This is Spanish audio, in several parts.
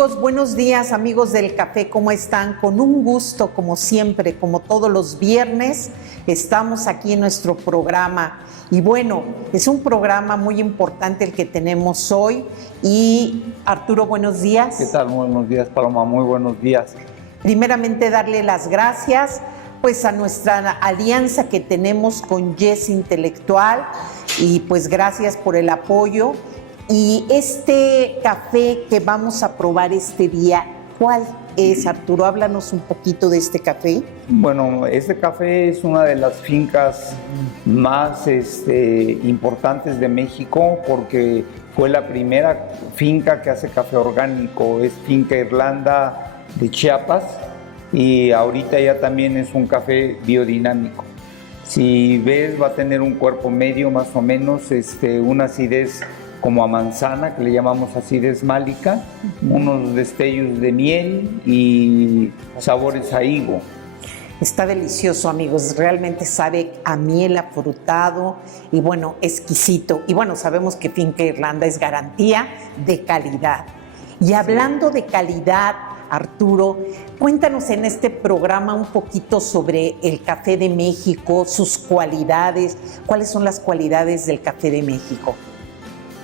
Amigos, buenos días, amigos del café, ¿cómo están? Con un gusto, como siempre, como todos los viernes, estamos aquí en nuestro programa. Y bueno, es un programa muy importante el que tenemos hoy. Y Arturo, buenos días. ¿Qué tal? Buenos días, Paloma, muy buenos días. Primeramente, darle las gracias pues a nuestra alianza que tenemos con Yes Intelectual y pues gracias por el apoyo. Y este café que vamos a probar este día, ¿cuál es, Arturo? Háblanos un poquito de este café. Bueno, este café es una de las fincas más importantes de México porque fue la primera finca que hace café orgánico. Es Finca Irlanda de Chiapas y ahorita ya también es un café biodinámico. Si ves, va a tener un cuerpo medio más o menos, una acidez como a manzana, que le llamamos acidez málica, unos destellos de miel y sabores a higo. Está delicioso, amigos, realmente sabe a miel afrutado y bueno, exquisito. Y bueno, sabemos que Finca Irlanda es garantía de calidad. Y hablando de calidad, Arturo, cuéntanos en este programa un poquito sobre el café de México, sus cualidades. ¿Cuáles son las cualidades del café de México?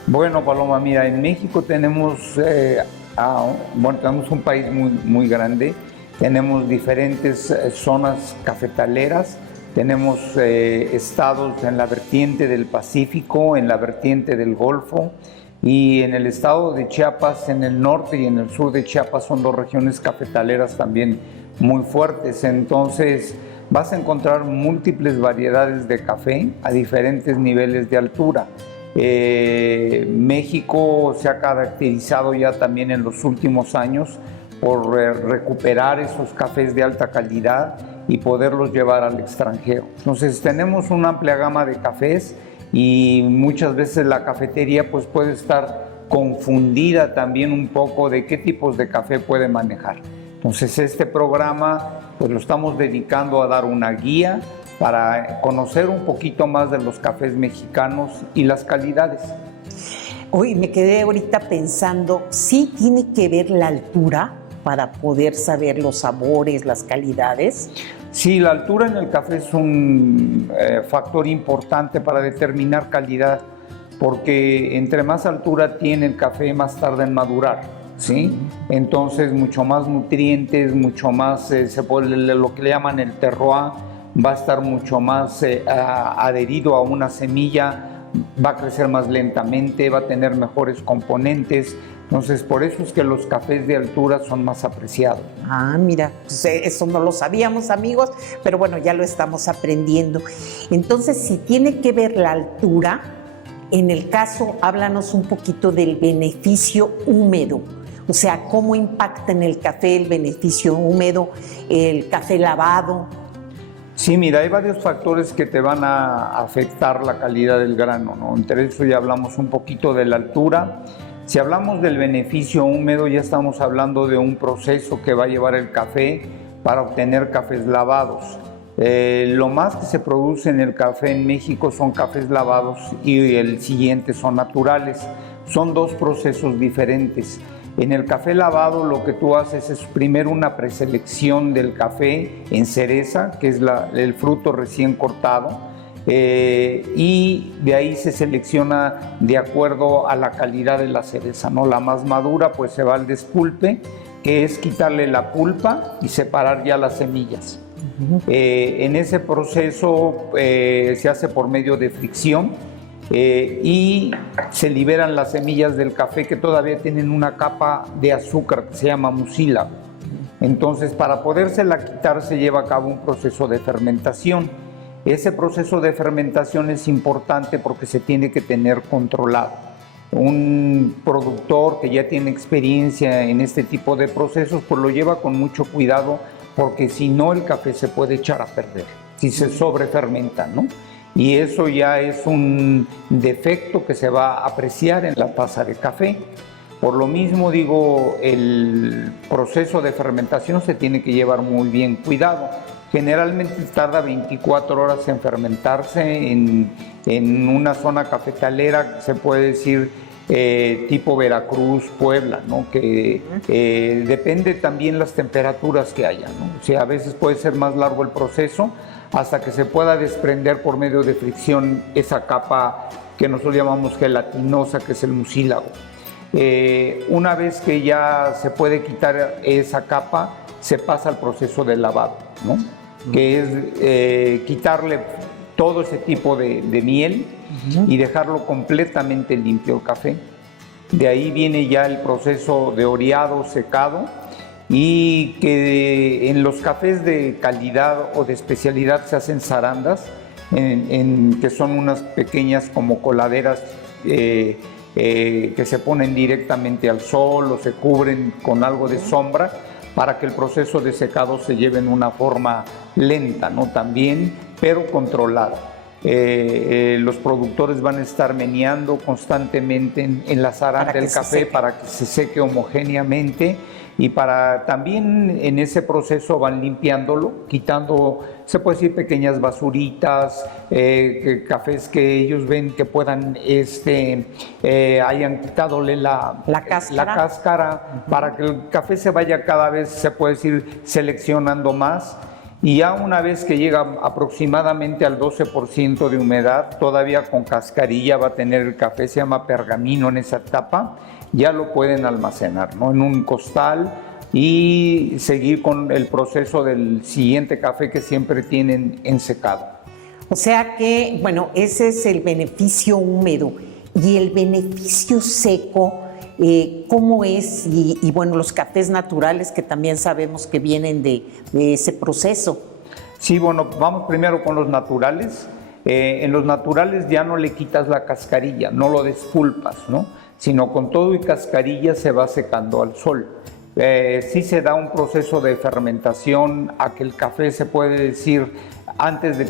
Bueno, Paloma, mira, en México tenemos un país muy grande, tenemos diferentes zonas cafetaleras, tenemos estados en la vertiente del Pacífico, en la vertiente del Golfo, y en el estado de Chiapas, en el norte y en el sur de Chiapas son dos regiones cafetaleras también muy fuertes. Entonces vas a encontrar múltiples variedades de café a diferentes niveles de altura. México se ha caracterizado ya también en los últimos años por recuperar esos cafés de alta calidad y poderlos llevar al extranjero. Entonces tenemos una amplia gama de cafés y muchas veces la cafetería pues puede estar confundida también un poco de qué tipos de café puede manejar. Entonces este programa pues lo estamos dedicando a dar una guía para conocer un poquito más de los cafés mexicanos y las calidades. Hoy me quedé ahorita pensando, ¿sí tiene que ver la altura para poder saber los sabores, las calidades? Sí, la altura en el café es un factor importante para determinar calidad, porque entre más altura tiene el café, más tarda en madurar, ¿sí? Entonces, mucho más nutrientes, mucho más, lo que le llaman el terroir, va a estar mucho más adherido a una semilla, va a crecer más lentamente, va a tener mejores componentes. Entonces, por eso es que los cafés de altura son más apreciados. Ah, mira, pues eso no lo sabíamos, amigos, pero bueno, ya lo estamos aprendiendo. Entonces, si tiene que ver la altura, en el caso, háblanos un poquito del beneficio húmedo. O sea, ¿cómo impacta en el café el beneficio húmedo, el café lavado? Sí, mira, hay varios factores que te van a afectar la calidad del grano, ¿no? Entre eso ya hablamos un poquito de la altura. Si hablamos del beneficio húmedo, ya estamos hablando de un proceso que va a llevar el café para obtener cafés lavados. Lo más que se produce en el café en México son cafés lavados y el siguiente son naturales. Son dos procesos diferentes. En el café lavado lo que tú haces es primero una preselección del café en cereza, que es el fruto recién cortado, y de ahí se selecciona de acuerdo a la calidad de la cereza, ¿no? La más madura pues se va al despulpe, que es quitarle la pulpa y separar ya las semillas. En ese proceso se hace por medio de fricción. Y se liberan las semillas del café que todavía tienen una capa de azúcar que se llama mucílago. Entonces, para podérsela quitar se lleva a cabo un proceso de fermentación. Ese proceso de fermentación es importante porque se tiene que tener controlado. Un productor que ya tiene experiencia en este tipo de procesos, pues lo lleva con mucho cuidado porque si no el café se puede echar a perder, si se sobrefermenta, ¿no? Y eso ya es un defecto que se va a apreciar en la taza de café. Por lo mismo digo, el proceso de fermentación se tiene que llevar muy bien cuidado. Generalmente tarda 24 horas en fermentarse en una zona cafetalera, se puede decir tipo Veracruz, Puebla, ¿no? Que depende también las temperaturas que haya, ¿no? O sea, a veces puede ser más largo el proceso hasta que se pueda desprender por medio de fricción esa capa que nosotros llamamos gelatinosa, que es el mucílago. Una vez que ya se puede quitar esa capa, se pasa al proceso de lavado, ¿no? Que es quitarle todo ese tipo de miel y dejarlo completamente limpio el café. De ahí viene ya el proceso de oreado, secado, y que en los cafés de calidad o de especialidad se hacen zarandas, que son unas pequeñas como coladeras que se ponen directamente al sol o se cubren con algo de sombra para que el proceso de secado se lleve en una forma lenta, ¿no? También, pero controlada. Los productores van a estar meneando constantemente en la zaranda del café para que se seque homogéneamente, y para también en ese proceso van limpiándolo, quitando, se puede decir, pequeñas basuritas, cafés que ellos ven que puedan, hayan quitadole la cáscara para que el café se vaya cada vez, se puede decir, seleccionando más. Y ya una vez que llega aproximadamente al 12% de humedad, todavía con cascarilla va a tener el café, se llama pergamino en esa etapa, ya lo pueden almacenar, ¿no? En un costal y seguir con el proceso del siguiente café que siempre tienen en secado. O sea que, bueno, ese es el beneficio húmedo. Y el beneficio seco, ¿cómo es? Y bueno, los cafés naturales que también sabemos que vienen de ese proceso. Sí, bueno, vamos primero con los naturales. En los naturales ya no le quitas la cascarilla, no lo despulpas, ¿no? Sino con todo y cascarilla se va secando al sol. Sí se da un proceso de fermentación a que el café, se puede decir, antes de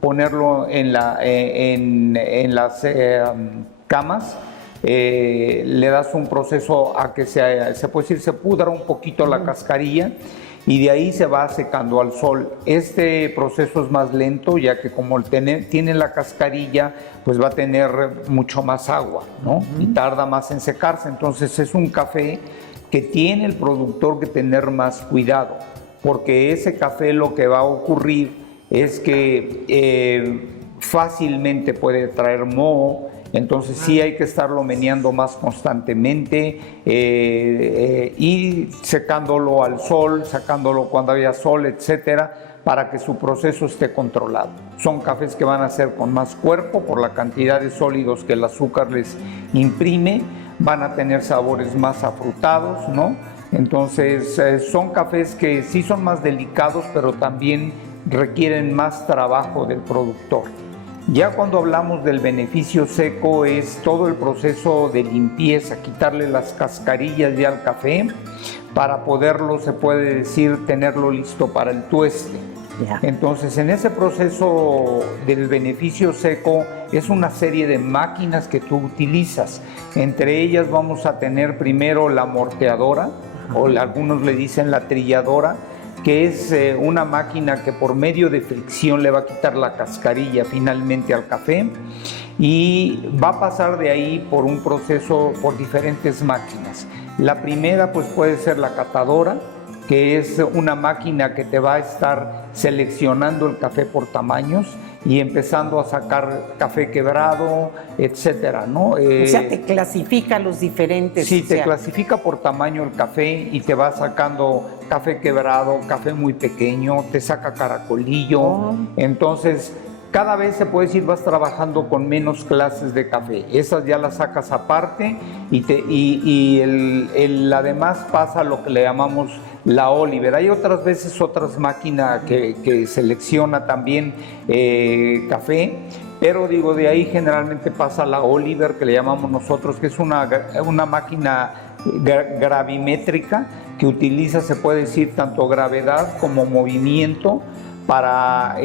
ponerlo en las camas, le das un proceso a que se puede decir, se pudra un poquito la cascarilla, y de ahí se va secando al sol. Este proceso es más lento, ya que como tiene la cascarilla, pues va a tener mucho más agua, ¿no? Y tarda más en secarse. Entonces es un café que tiene el productor que tener más cuidado, porque ese café lo que va a ocurrir es que fácilmente puede traer moho. Entonces sí hay que estarlo meneando más constantemente y secándolo al sol, sacándolo cuando haya sol, etcétera, para que su proceso esté controlado. Son cafés que van a ser con más cuerpo por la cantidad de sólidos que el azúcar les imprime, van a tener sabores más afrutados, ¿no? Entonces son cafés que sí son más delicados, pero también requieren más trabajo del productor. Ya cuando hablamos del beneficio seco es todo el proceso de limpieza, quitarle las cascarillas ya al café para poderlo, se puede decir, tenerlo listo para el tueste. Entonces, en ese proceso del beneficio seco es una serie de máquinas que tú utilizas. Entre ellas vamos a tener primero la morteadora, o algunos le dicen la trilladora, que es una máquina que por medio de fricción le va a quitar la cascarilla finalmente al café, y va a pasar de ahí por un proceso, por diferentes máquinas. La primera pues puede ser la catadora, que es una máquina que te va a estar seleccionando el café por tamaños y empezando a sacar café quebrado, etcétera, ¿no? O sea, te clasifica los diferentes. Sí, te clasifica por tamaño el café y te va sacando café quebrado, café muy pequeño, te saca caracolillo. Entonces, cada vez se puede decir vas trabajando con menos clases de café. Esas ya las sacas aparte y además pasa lo que le llamamos la Oliver. Hay otras veces otras máquinas que selecciona también café, pero digo, de ahí generalmente pasa la Oliver, que le llamamos nosotros, que es una máquina gravimétrica que utiliza, se puede decir, tanto gravedad como movimiento para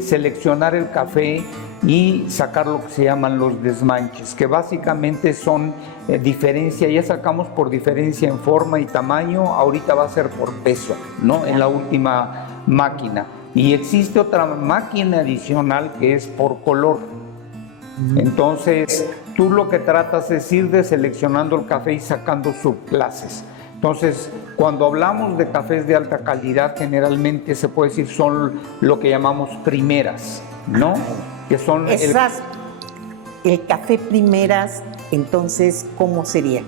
seleccionar el café y sacar lo que se llaman los desmanches, que básicamente son diferencia, ya sacamos por diferencia en forma y tamaño, ahorita va a ser por peso, ¿no? En la última máquina. Y existe otra máquina adicional que es por color. Entonces, tú lo que tratas es ir deseleccionando el café y sacando subclases. Entonces, cuando hablamos de cafés de alta calidad, generalmente se puede decir son lo que llamamos primeras, ¿no? Que son el café primeras, entonces, ¿cómo sería?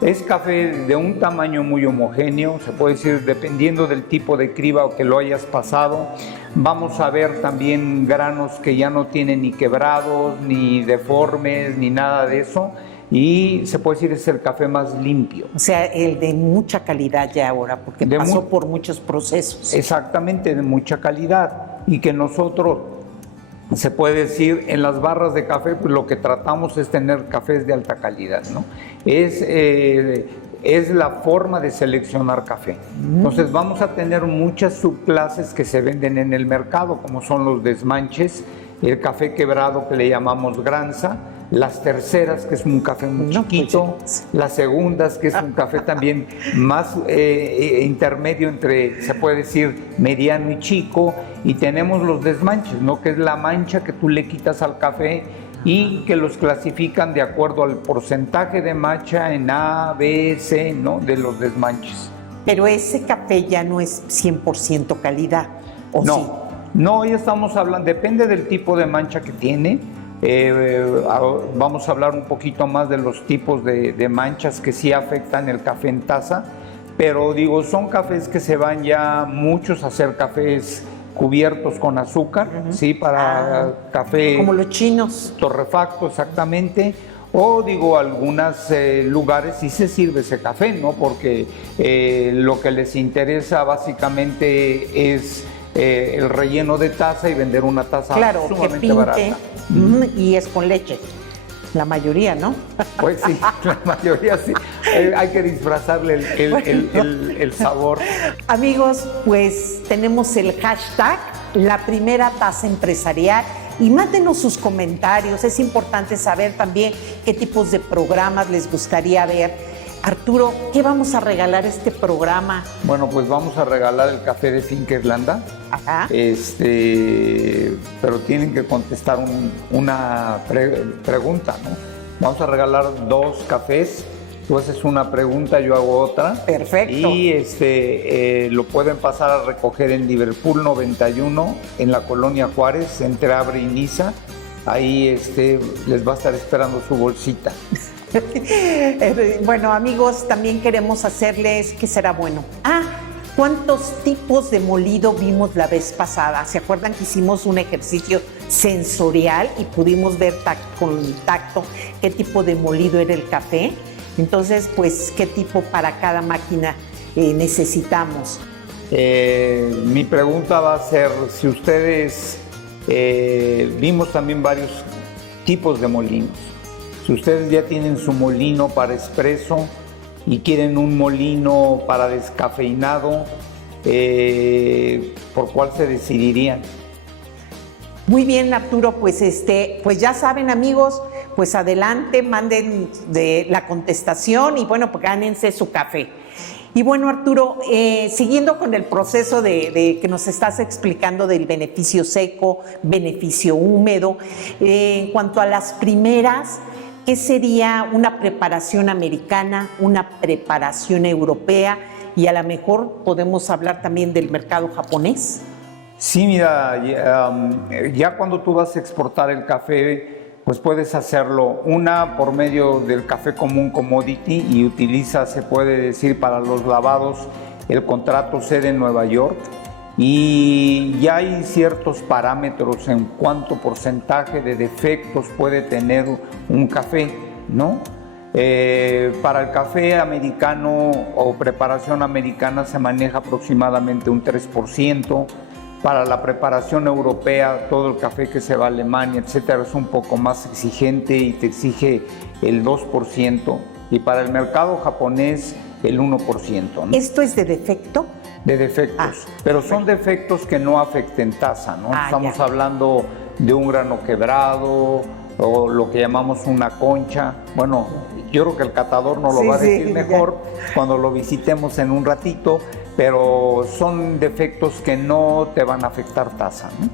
Es café de un tamaño muy homogéneo, se puede decir, dependiendo del tipo de criba o que lo hayas pasado. Vamos a ver también granos que ya no tienen ni quebrados, ni deformes, ni nada de eso. Y se puede decir es el café más limpio. O sea, el de mucha calidad ya ahora, porque pasó por muchos procesos. Exactamente, de mucha calidad. Y que nosotros, se puede decir, en las barras de café, pues lo que tratamos es tener cafés de alta calidad, ¿no? Es la forma de seleccionar café. Entonces vamos a tener muchas subclases que se venden en el mercado, como son los desmanches, el café quebrado que le llamamos granza, las terceras, que es un café muy chiquito, las segundas, que es un café también más intermedio entre, se puede decir, mediano y chico, y tenemos los desmanches, ¿no? Que es la mancha que tú le quitas al café y que los clasifican de acuerdo al porcentaje de mancha en A, B, C, ¿no? De los desmanches. Pero ese café ya no es 100% calidad, ¿o no, sí? No, ya estamos hablando, depende del tipo de mancha que tiene. Vamos a hablar un poquito más de los tipos de manchas que sí afectan el café en taza, pero digo, son cafés que se van ya muchos a hacer cafés cubiertos con azúcar, ¿sí? Para café... Como los chinos. Torrefacto, exactamente. O digo, algunos lugares sí se sirve ese café, ¿no? Porque lo que les interesa básicamente es el relleno de taza y vender una taza sumamente barata. Y es con leche. La mayoría, ¿no? Pues sí, la mayoría sí. Hay que disfrazarle el sabor. Amigos, pues tenemos el hashtag La Primera Taza Empresarial y mándenos sus comentarios. Es importante saber también qué tipos de programas les gustaría ver. Arturo, ¿qué vamos a regalar este programa? Bueno, pues vamos a regalar el café de Finca Irlanda. Ajá. Pero tienen que contestar una pregunta, ¿no? Vamos a regalar 2 cafés. Tú haces una pregunta, yo hago otra. Perfecto. Y lo pueden pasar a recoger en Liverpool 91, en la Colonia Juárez, entre Abre y Niza. Ahí les va a estar esperando su bolsita. Bueno, amigos, también queremos hacerles, ¿qué será bueno? ¿Cuántos tipos de molido vimos la vez pasada? ¿Se acuerdan que hicimos un ejercicio sensorial y pudimos ver con tacto qué tipo de molido era el café? Entonces, pues, ¿qué tipo para cada máquina necesitamos? Mi pregunta va a ser, si ustedes, vimos también varios tipos de molinos. Si ustedes ya tienen su molino para expreso y quieren un molino para descafeinado, ¿por cuál se decidirían? Muy bien, Arturo, pues ya saben, amigos, pues adelante, manden la contestación y bueno, pues gánense su café. Y bueno, Arturo, siguiendo con el proceso de que nos estás explicando del beneficio seco, beneficio húmedo, en cuanto a las primeras, ¿qué sería una preparación americana, una preparación europea? Y a lo mejor podemos hablar también del mercado japonés. Sí, mira, ya cuando tú vas a exportar el café, pues puedes hacerlo por medio del café común commodity y utiliza, se puede decir, para los lavados el contrato sede en Nueva York. Y ya hay ciertos parámetros en cuánto porcentaje de defectos puede tener un café, ¿no? Para el café americano o preparación americana se maneja aproximadamente un 3%. Para la preparación europea, todo el café que se va a Alemania, etcétera, es un poco más exigente y te exige el 2%. Y para el mercado japonés, el 1%, ¿no? ¿Esto es de defecto? De defectos, pero son defectos que no afecten taza, ¿no? Estamos hablando de un grano quebrado o lo que llamamos una concha. Bueno, yo creo que el catador nos lo va a decir mejor cuando lo visitemos en un ratito, pero son defectos que no te van a afectar taza, ¿no?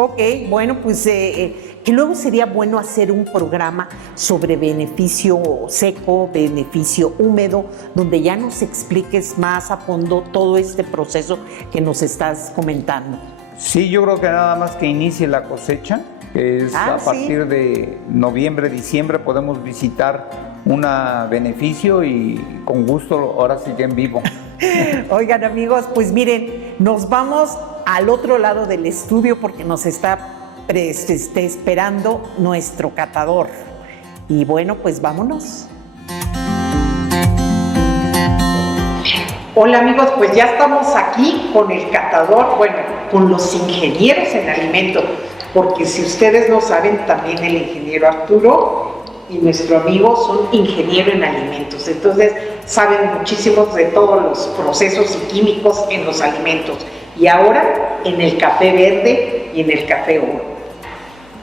Ok, bueno, pues que luego sería bueno hacer un programa sobre beneficio seco, beneficio húmedo, donde ya nos expliques más a fondo todo este proceso que nos estás comentando. Sí, yo creo que nada más que inicie la cosecha, que es a partir de noviembre, diciembre, podemos visitar un beneficio y con gusto, ahora sí que en vivo. Oigan, amigos, pues miren, nos vamos al otro lado del estudio porque nos está esperando nuestro catador. Y bueno, pues vámonos. Hola amigos, pues ya estamos aquí con el catador, bueno, con los ingenieros en alimentos, porque si ustedes no saben, también el ingeniero Arturo y nuestro amigo son ingeniero en alimentos, entonces saben muchísimo de todos los procesos y químicos en los alimentos, y ahora en el café verde y en el café oro.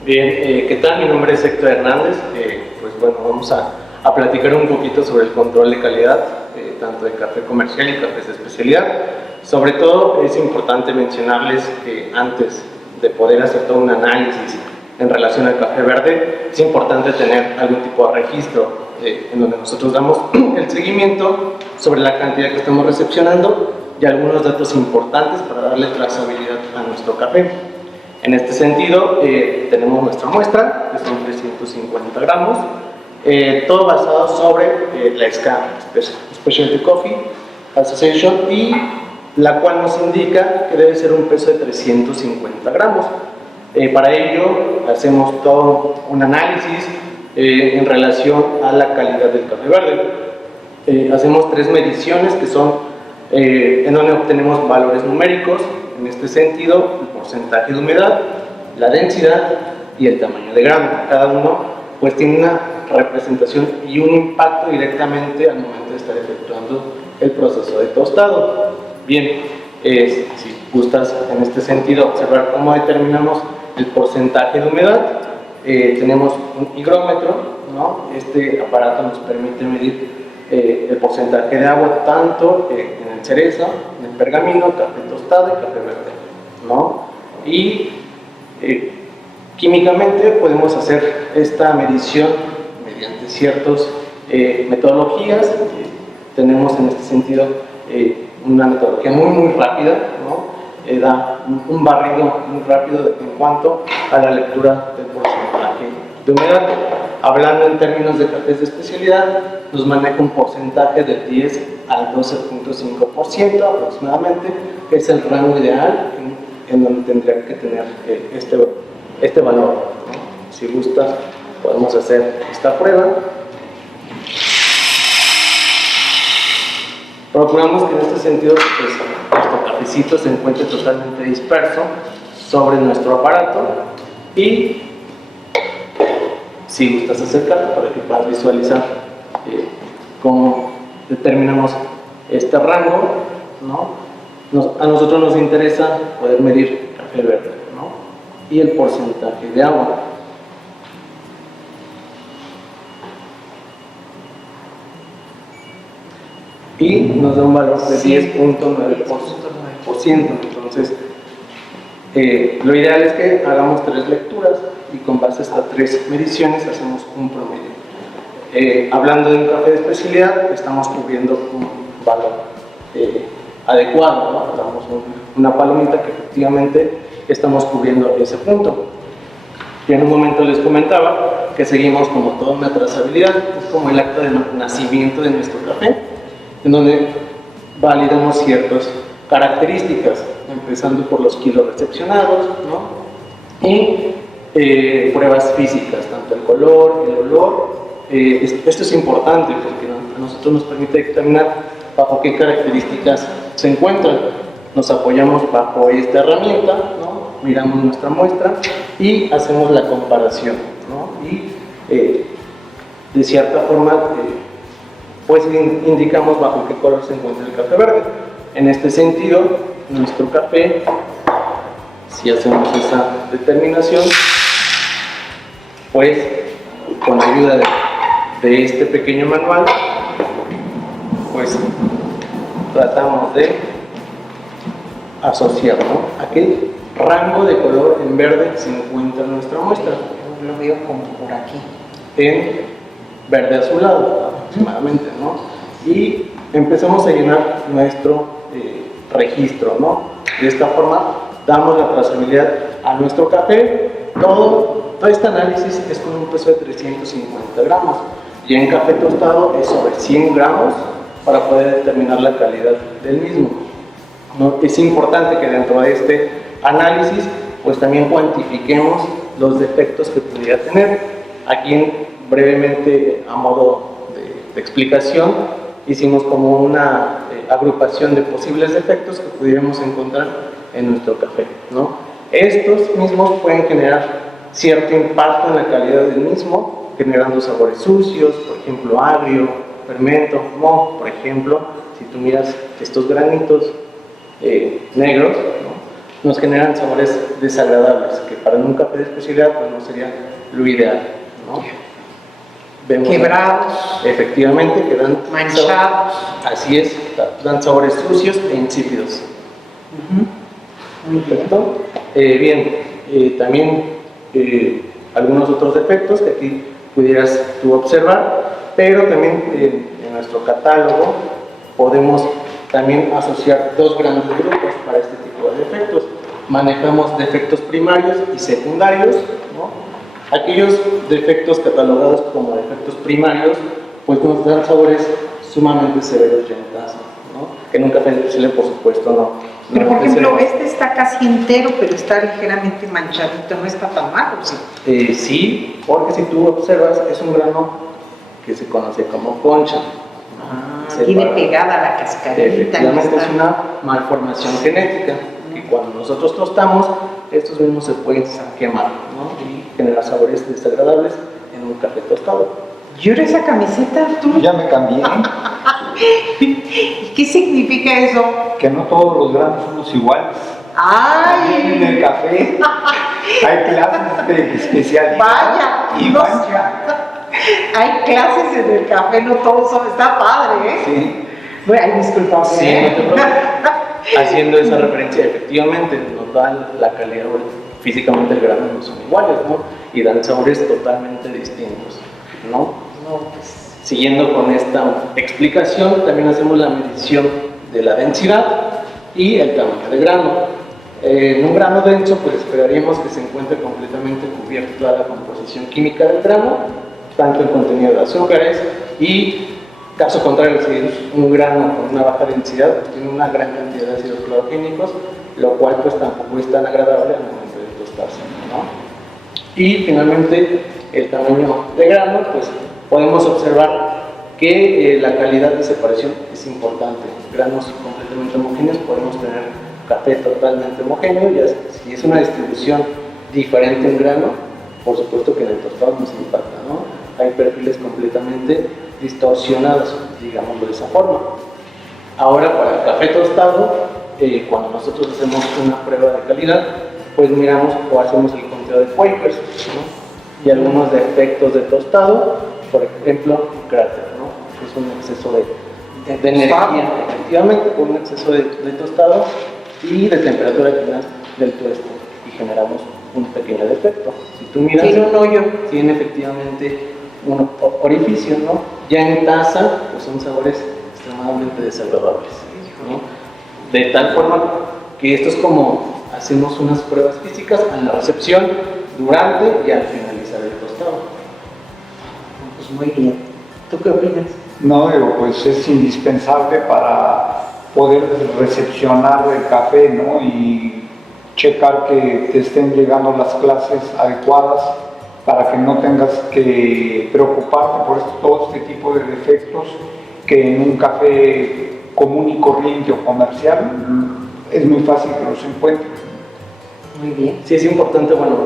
Bien, ¿qué tal? Mi nombre es Héctor Hernández. Pues bueno, vamos a platicar un poquito sobre el control de calidad, tanto de café comercial y cafés de especialidad. Sobre todo es importante mencionarles que antes de poder hacer todo un análisis en relación al café verde, es importante tener algún tipo de registro en donde nosotros damos el seguimiento sobre la cantidad que estamos recepcionando y algunos datos importantes para darle trazabilidad a nuestro café. En este sentido, tenemos nuestra muestra, que son 350 gramos, todo basado sobre la SCA, Specialty Coffee Association, y la cual nos indica que debe ser un peso de 350 gramos. Para ello, hacemos todo un análisis en relación a la calidad del café verde. Hacemos 3 mediciones que son en donde obtenemos valores numéricos, en este sentido, el porcentaje de humedad, la densidad y el tamaño de grano. Cada uno pues tiene una representación y un impacto directamente al momento de estar efectuando el proceso de tostado. Bien, si gustas en este sentido observar cómo determinamos el porcentaje de humedad, tenemos un higrómetro, ¿no? Este aparato nos permite medir el porcentaje de agua tanto en el cereza, en el pergamino, café tostado y café verde, ¿no? Y químicamente podemos hacer esta medición mediante ciertas metodologías. Tenemos en este sentido una metodología muy rápida, ¿no? Da un barrido muy rápido en cuanto a la lectura del porcentaje de humedad. Hablando en términos de cafés de especialidad, nos maneja un porcentaje del 10 al 12.5% aproximadamente, que es el rango ideal en donde tendría que tener este valor, ¿no? Si gustas, podemos hacer esta prueba. Procuramos que en este sentido pues, nuestro cafecito se encuentre totalmente disperso sobre nuestro aparato, y si gustas acercarte para que puedas visualizar cómo determinamos este rango, ¿no? A nosotros nos interesa poder medir café verde, ¿no? Y el porcentaje de agua. Y nos da un valor de 10.9%. Entonces, lo ideal es que hagamos 3 lecturas y con base a estas 3 mediciones hacemos un promedio. Hablando de un café de especialidad, estamos cubriendo un valor adecuado, ¿no? Damos una palomita que efectivamente estamos cubriendo ese punto. Y en un momento les comentaba que seguimos como toda una trazabilidad, es como el acto de nacimiento de nuestro café, en donde validamos ciertas características, empezando por los kilos recepcionados, ¿no? Y pruebas físicas, tanto el color, el olor. Esto es importante porque a nosotros nos permite determinar bajo qué características se encuentran. Nos apoyamos bajo esta herramienta, ¿no? Miramos nuestra muestra y hacemos la comparación, ¿no? Y de cierta forma pues indicamos bajo qué color se encuentra el café verde. En este sentido, nuestro café, si hacemos esa determinación, pues con la ayuda de este pequeño manual, pues tratamos de asociar, ¿no? Aquel rango de color en verde se encuentra en nuestra muestra. Yo lo veo como por aquí. En verde azulado aproximadamente, ¿no? Y empezamos a llenar nuestro registro, ¿no? De esta forma damos la trazabilidad a nuestro café. Todo este análisis es con un peso de 350 gramos y en café tostado es sobre 100 gramos para poder determinar la calidad del mismo, ¿no? Es importante que dentro de este análisis pues también cuantifiquemos los defectos que pudiera tener. Aquí brevemente, a modo de explicación, hicimos como una agrupación de posibles defectos que pudiéramos encontrar en nuestro café, ¿no? Estos mismos pueden generar cierto impacto en la calidad del mismo, generando sabores sucios, por ejemplo agrio, fermento, moho, por ejemplo. Si tú miras estos granitos negros, ¿no? Nos generan sabores desagradables, que para un café de especialidad pues no sería lo ideal, ¿no? Vemos Quebrados. Efectivamente, que dan Manchados. así es, dan sabores sucios e insípidos. Perfecto. Bien, también algunos otros defectos que aquí pudieras tú observar, pero también en nuestro catálogo podemos también asociar dos grandes grupos para este tipo de defectos. Manejamos defectos primarios y secundarios, ¿no? Aquellos defectos catalogados como defectos primarios pues nos dan sabores sumamente severos ya en taza, ¿no? Que en un café especial, por supuesto, no. Pero por ejemplo, este está casi entero, pero está ligeramente manchadito, no está tan malo, ¿sí? Sí, porque si tú observas, es un grano que se conoce como concha. Tiene pegada la cascarita. Efectivamente, es una malformación genética, que cuando nosotros tostamos, estos mismos se pueden quemar, ¿no? Y generar sabores desagradables en un café tostado. ¿Y ahora esa camiseta tú? Ya me cambié. ¿Qué significa eso? Que no todos los granos somos iguales. ¡Ay! En el café hay clases de especialidad. Vaya, y no mancha. Hay clases en el café, no todos son. Está padre, ¿eh? Sí. Bueno, ay, disculpa. Sí, no te preocupes. Haciendo esa referencia, efectivamente, nos dan la calidad, físicamente el grano no son iguales, ¿no? Y dan sabores totalmente distintos, ¿no? No, pues. Siguiendo con esta explicación, también hacemos la medición de la densidad y el tamaño del grano. En un grano denso, pues esperaríamos que se encuentre completamente cubierta toda la composición química del grano, tanto en contenido de azúcares y, caso contrario, si es un grano con una baja densidad, pues tiene una gran cantidad de ácidos clorogénicos, lo cual pues tampoco es tan agradable al momento de tostarse, ¿no? Y finalmente, el tamaño de grano, pues podemos observar que la calidad de separación es importante. Granos completamente homogéneos, podemos tener café totalmente homogéneo, y si es una distribución diferente en grano, por supuesto que en el tostado nos impacta, ¿no? Hay perfiles completamente distorsionados, digámoslo de esa forma. Ahora, para el café tostado, cuando nosotros hacemos una prueba de calidad, pues miramos o hacemos el conteo de Quakers, ¿no? Y algunos defectos de tostado, por ejemplo, cráter, ¿no? Es un exceso de energía, efectivamente, por un exceso de tostado y de temperatura final del tueste, y generamos un pequeño defecto. Si tú miras, tiene un hoyo. Tiene efectivamente un orificio, ¿no? Ya en taza, pues son sabores extremadamente desagradables, ¿no? De tal forma que esto es como hacemos unas pruebas físicas a la recepción, durante y al finalizar el tostado. Pues muy bien. ¿Tú qué opinas? No, digo, pues es indispensable para poder recepcionar el café, ¿no? Y checar que te estén llegando las clases adecuadas para que no tengas que preocuparte por todo este tipo de defectos que en un café común y corriente o comercial es muy fácil que los encuentres. Muy bien. Sí, es importante, bueno,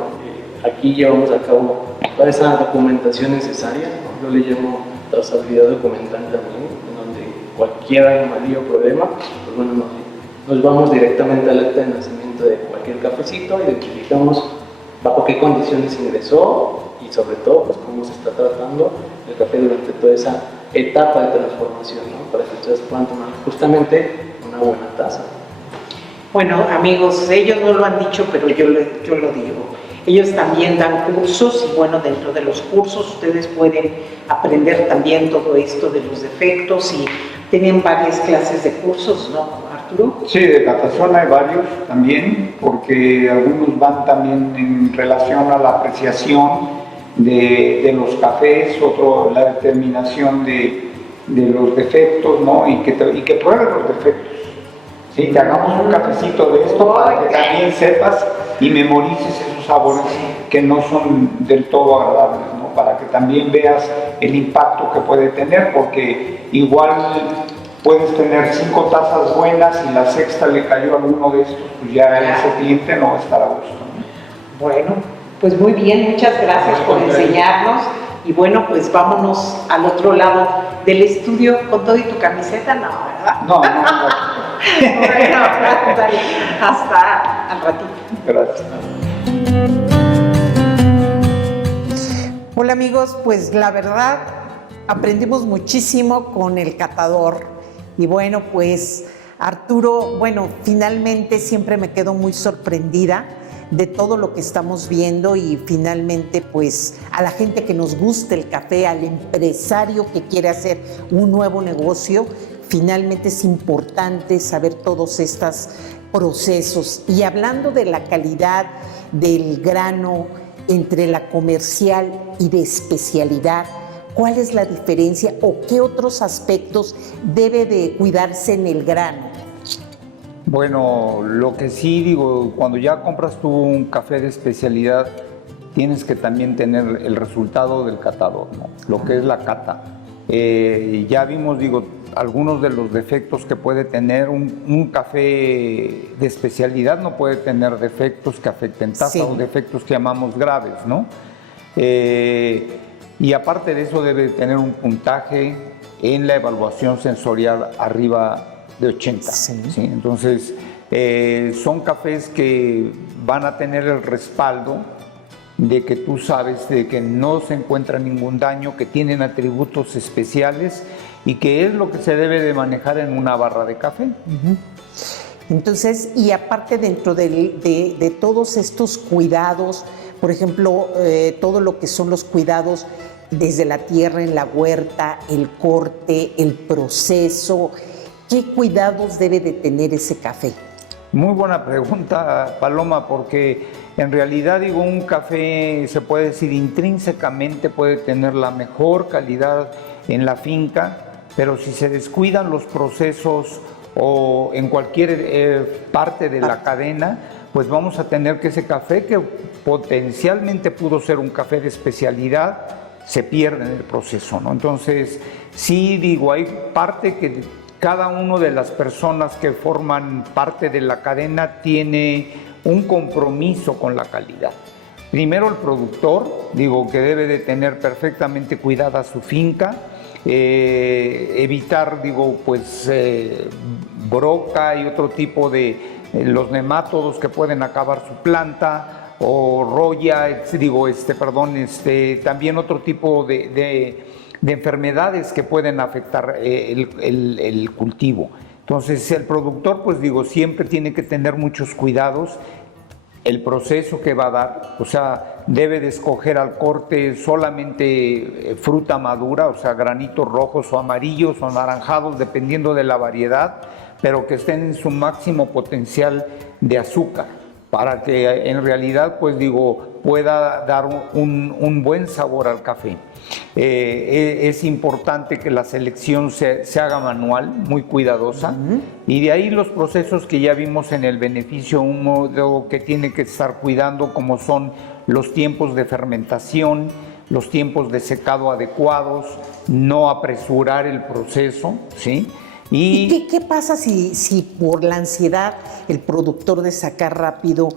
aquí llevamos a cabo toda esa documentación necesaria, ¿no? Yo le llamo trazabilidad documental también, en donde cualquier anomalía o problema, pues bueno, nos vamos directamente al acta de nacimiento de cualquier cafecito, identificamos bajo qué condiciones ingresó y sobre todo pues cómo se está tratando el café durante toda esa etapa de transformación, ¿no? Para que ustedes puedan tomar justamente una buena taza. Bueno, amigos, ellos no lo han dicho, pero yo lo digo. Ellos también dan cursos y bueno, dentro de los cursos ustedes pueden aprender también todo esto de los defectos y tienen varias clases de cursos, ¿no, Arturo? Sí, de catación hay varios también, porque algunos van también en relación a la apreciación de los cafés, otro la determinación de los defectos, ¿no? Y que prueben los defectos. Sí, te hagamos un cafecito de esto para que también sepas y memorices esos sabores que no son del todo agradables, ¿no? Para que también veas el impacto que puede tener, porque igual puedes tener 5 tazas buenas y la sexta le cayó a alguno de estos, pues ya ese cliente no va a estar a gusto, ¿no? Bueno, pues muy bien, muchas gracias por enseñarnos y bueno, pues vámonos al otro lado del estudio con todo y tu camiseta, no, ¿verdad? No. Bueno, hasta al ratito. Gracias. Hola amigos, pues la verdad aprendimos muchísimo con el catador y bueno, pues Arturo, bueno, finalmente siempre me quedo muy sorprendida de todo lo que estamos viendo y finalmente pues a la gente que nos gusta el café, al empresario que quiere hacer un nuevo negocio, finalmente es importante saber todos estos procesos. Y hablando de la calidad del grano entre la comercial y de especialidad, ¿cuál es la diferencia o qué otros aspectos debe de cuidarse en el grano? Bueno, lo que sí digo, cuando ya compras tú un café de especialidad, tienes que también tener el resultado del catador, ¿no? Lo que es la cata. Ya vimos, digo, algunos de los defectos que puede tener un café de especialidad, no puede tener defectos que afecten taza, sí, o defectos que llamamos graves, ¿no? Y aparte de eso debe tener un puntaje en la evaluación sensorial arriba de 80. Sí. ¿Sí? Entonces, son cafés que van a tener el respaldo de que tú sabes de que no se encuentra ningún daño, que tienen atributos especiales y que es lo que se debe de manejar en una barra de café. Entonces, y aparte dentro de todos estos cuidados, por ejemplo, todo lo que son los cuidados desde la tierra en la huerta, el corte, el proceso, ¿qué cuidados debe de tener ese café? Muy buena pregunta, Paloma, porque en realidad, digo, un café se puede decir intrínsecamente puede tener la mejor calidad en la finca, pero si se descuidan los procesos o en cualquier parte de la cadena, pues vamos a tener que ese café que potencialmente pudo ser un café de especialidad, se pierde en el proceso, ¿no? Entonces, sí, digo, hay parte que cada una de las personas que forman parte de la cadena tiene un compromiso con la calidad. Primero el productor, digo, que debe de tener perfectamente cuidada su finca, evitar, digo, pues broca y otro tipo de los nemátodos que pueden acabar su planta, o roya, también otro tipo de enfermedades que pueden afectar el cultivo. Entonces el productor, pues digo, siempre tiene que tener muchos cuidados, el proceso que va a dar, o sea, debe de escoger al corte solamente fruta madura, o sea, granitos rojos o amarillos o anaranjados, dependiendo de la variedad, pero que estén en su máximo potencial de azúcar, para que en realidad, pues digo, pueda dar un buen sabor al café. Es importante que la selección se haga manual, muy cuidadosa, y de ahí los procesos que ya vimos en el beneficio, uno que tiene que estar cuidando, como son los tiempos de fermentación, los tiempos de secado adecuados, no apresurar el proceso, ¿sí? ¿Y qué pasa si por la ansiedad el productor de sacar rápido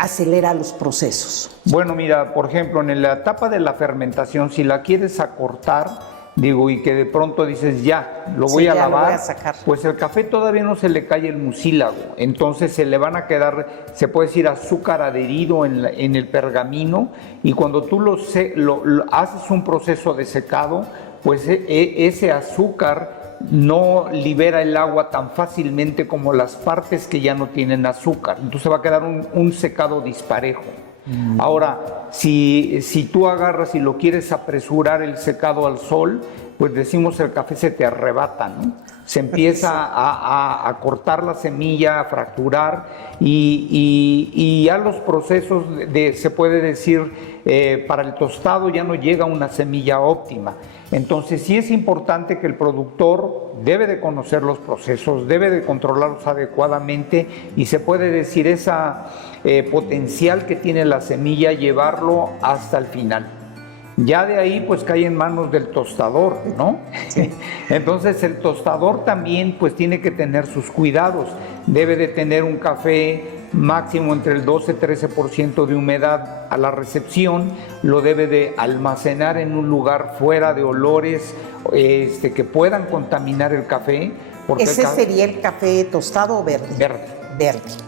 acelera los procesos? Bueno, mira, por ejemplo, en la etapa de la fermentación, si la quieres acortar, digo, y que de pronto dices, ya, lo voy a lavar, lo voy a sacar, pues el café todavía no se le cae el mucílago, entonces se le van a quedar, se puede decir, azúcar adherido en el pergamino, y cuando tú haces un proceso de secado, pues ese azúcar no libera el agua tan fácilmente como las partes que ya no tienen azúcar. Entonces va a quedar un secado disparejo. Ahora, si tú agarras y lo quieres apresurar el secado al sol, pues decimos el café se te arrebata, ¿no? Se empieza a cortar la semilla, a fracturar y ya los procesos se puede decir, para el tostado ya no llega una semilla óptima. Entonces sí es importante que el productor debe de conocer los procesos, debe de controlarlos adecuadamente y se puede decir esa potencial que tiene la semilla, llevarlo hasta el final. Ya de ahí pues cae en manos del tostador, ¿no? Sí. Entonces el tostador también pues tiene que tener sus cuidados, debe de tener un café máximo entre el 12-13% de humedad a la recepción, lo debe de almacenar en un lugar fuera de olores que puedan contaminar el café. Porque ¿Ese sería el café tostado o verde? Verde.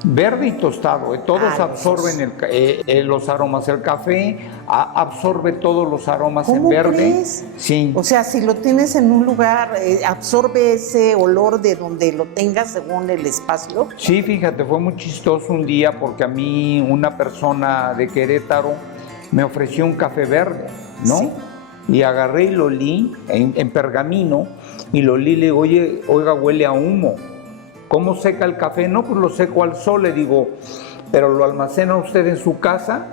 Verde y tostado, todos absorben los aromas. El café absorbe todos los aromas en verde. ¿Cómo crees? Sí. O sea, si lo tienes en un lugar, absorbe ese olor de donde lo tengas según el espacio. Sí, fíjate, fue muy chistoso un día porque a mí una persona de Querétaro me ofreció un café verde, ¿no? Sí. Y agarré y lo olí en pergamino y lo olí y le digo, oiga, huele a humo. ¿Cómo seca el café? No, pues lo seco al sol, le digo, ¿pero lo almacena usted en su casa?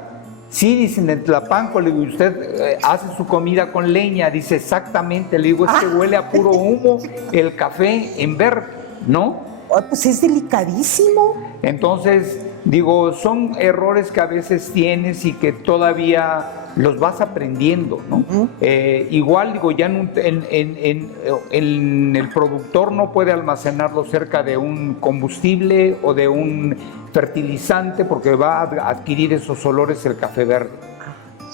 Sí, dicen en Tlapanco, le digo, ¿usted hace su comida con leña? Dice, exactamente, le digo, es que huele a puro humo el café en verde, ¿no? Pues es delicadísimo. Entonces, digo, son errores que a veces tienes y que todavía los vas aprendiendo, ¿no? Igual, digo, ya el productor no puede almacenarlo cerca de un combustible o de un fertilizante porque va a adquirir esos olores el café verde.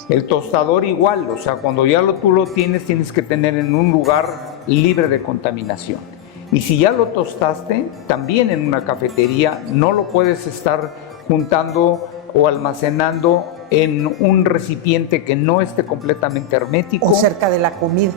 El tostador igual, o sea, cuando ya tú lo tienes que tener en un lugar libre de contaminación. Y si ya lo tostaste, también en una cafetería no lo puedes estar juntando o almacenando en un recipiente que no esté completamente hermético. O cerca de la comida.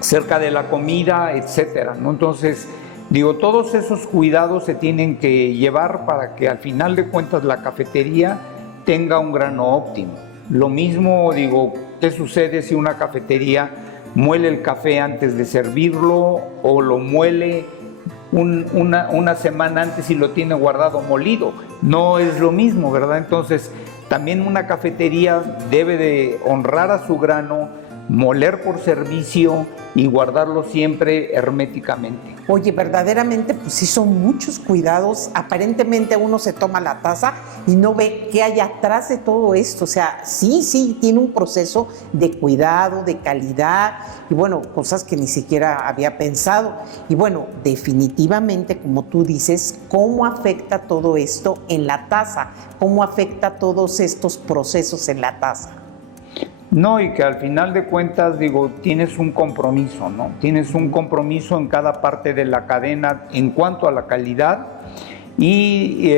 Cerca de la comida, etcétera, ¿no? Entonces, digo, todos esos cuidados se tienen que llevar para que al final de cuentas la cafetería tenga un grano óptimo. Lo mismo, digo, ¿qué sucede si una cafetería muele el café antes de servirlo o lo muele una semana antes y lo tiene guardado molido? No es lo mismo, ¿verdad? Entonces, también una cafetería debe de honrar a su grano, moler por servicio y guardarlo siempre herméticamente. Oye, verdaderamente, pues sí son muchos cuidados. Aparentemente uno se toma la taza y no ve qué hay atrás de todo esto. O sea, sí, tiene un proceso de cuidado, de calidad y bueno, cosas que ni siquiera había pensado. Y bueno, definitivamente, como tú dices, ¿cómo afecta todo esto en la taza? ¿Cómo afecta todos estos procesos en la taza? No, y que al final de cuentas, digo, tienes un compromiso, ¿no? Tienes un compromiso en cada parte de la cadena en cuanto a la calidad y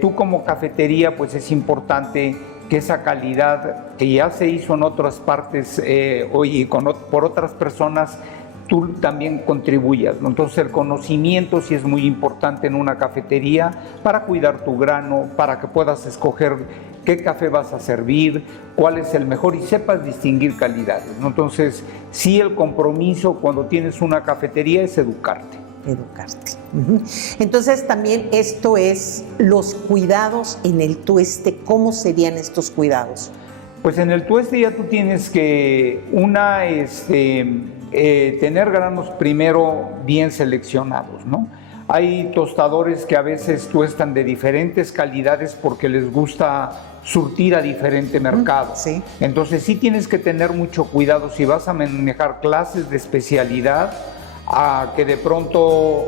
tú como cafetería, pues es importante que esa calidad que ya se hizo en otras partes por otras personas, tú también contribuyas, ¿no? Entonces el conocimiento sí es muy importante en una cafetería para cuidar tu grano, para que puedas escoger qué café vas a servir, cuál es el mejor y sepas distinguir calidades, ¿no? Entonces sí, el compromiso cuando tienes una cafetería es educarte. Entonces también esto es los cuidados en el tueste. ¿Cómo serían estos cuidados? Pues en el tueste ya tú tienes que tener granos primero bien seleccionados, ¿no? Hay tostadores que a veces tuestan de diferentes calidades porque les gusta surtir a diferente mercado. Sí. Entonces sí tienes que tener mucho cuidado si vas a manejar clases de especialidad, a que de pronto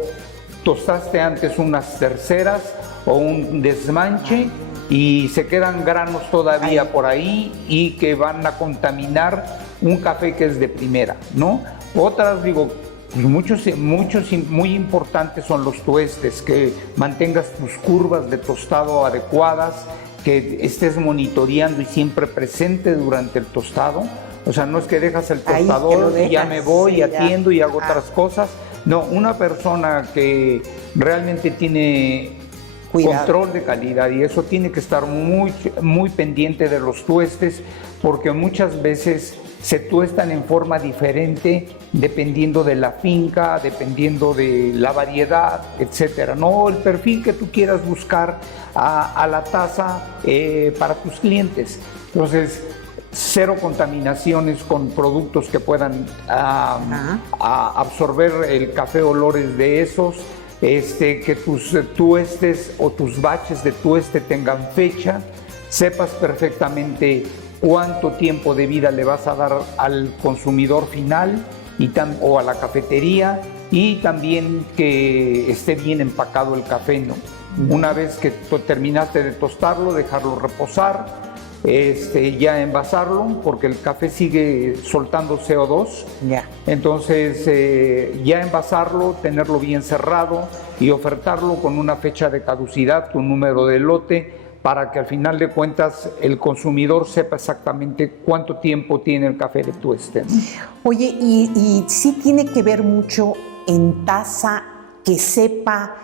tostaste antes unas terceras o un desmanche y se quedan granos todavía por ahí y que van a contaminar un café que es de primera, ¿no? Otras, digo, muchos muy importantes son los tuestes, que mantengas tus curvas de tostado adecuadas, que estés monitoreando y siempre presente durante el tostado. O sea, no es que dejas el tostador y ya me voy y atiendo y hago otras cosas. No, una persona que realmente tiene Cuidado. control de calidad, y eso tiene que estar muy, muy pendiente de los tuestes, porque muchas veces se tuestan en forma diferente dependiendo de la finca, dependiendo de la variedad, etcétera. No el perfil que tú quieras buscar a la taza para tus clientes. Entonces, cero contaminaciones con productos que puedan absorber el café, olores de esos. Que tus tuestes o tus baches de tueste tengan fecha, sepas perfectamente cuánto tiempo de vida le vas a dar al consumidor final o a la cafetería, y también que esté bien empacado el café, ¿no? Una vez que terminaste de tostarlo, dejarlo reposar, ya envasarlo, porque el café sigue soltando CO2. Entonces ya envasarlo, tenerlo bien cerrado y ofertarlo con una fecha de caducidad, tu número de lote, para que al final de cuentas el consumidor sepa exactamente cuánto tiempo tiene el café de tueste, ¿no? Oye, y sí tiene que ver mucho en taza que sepa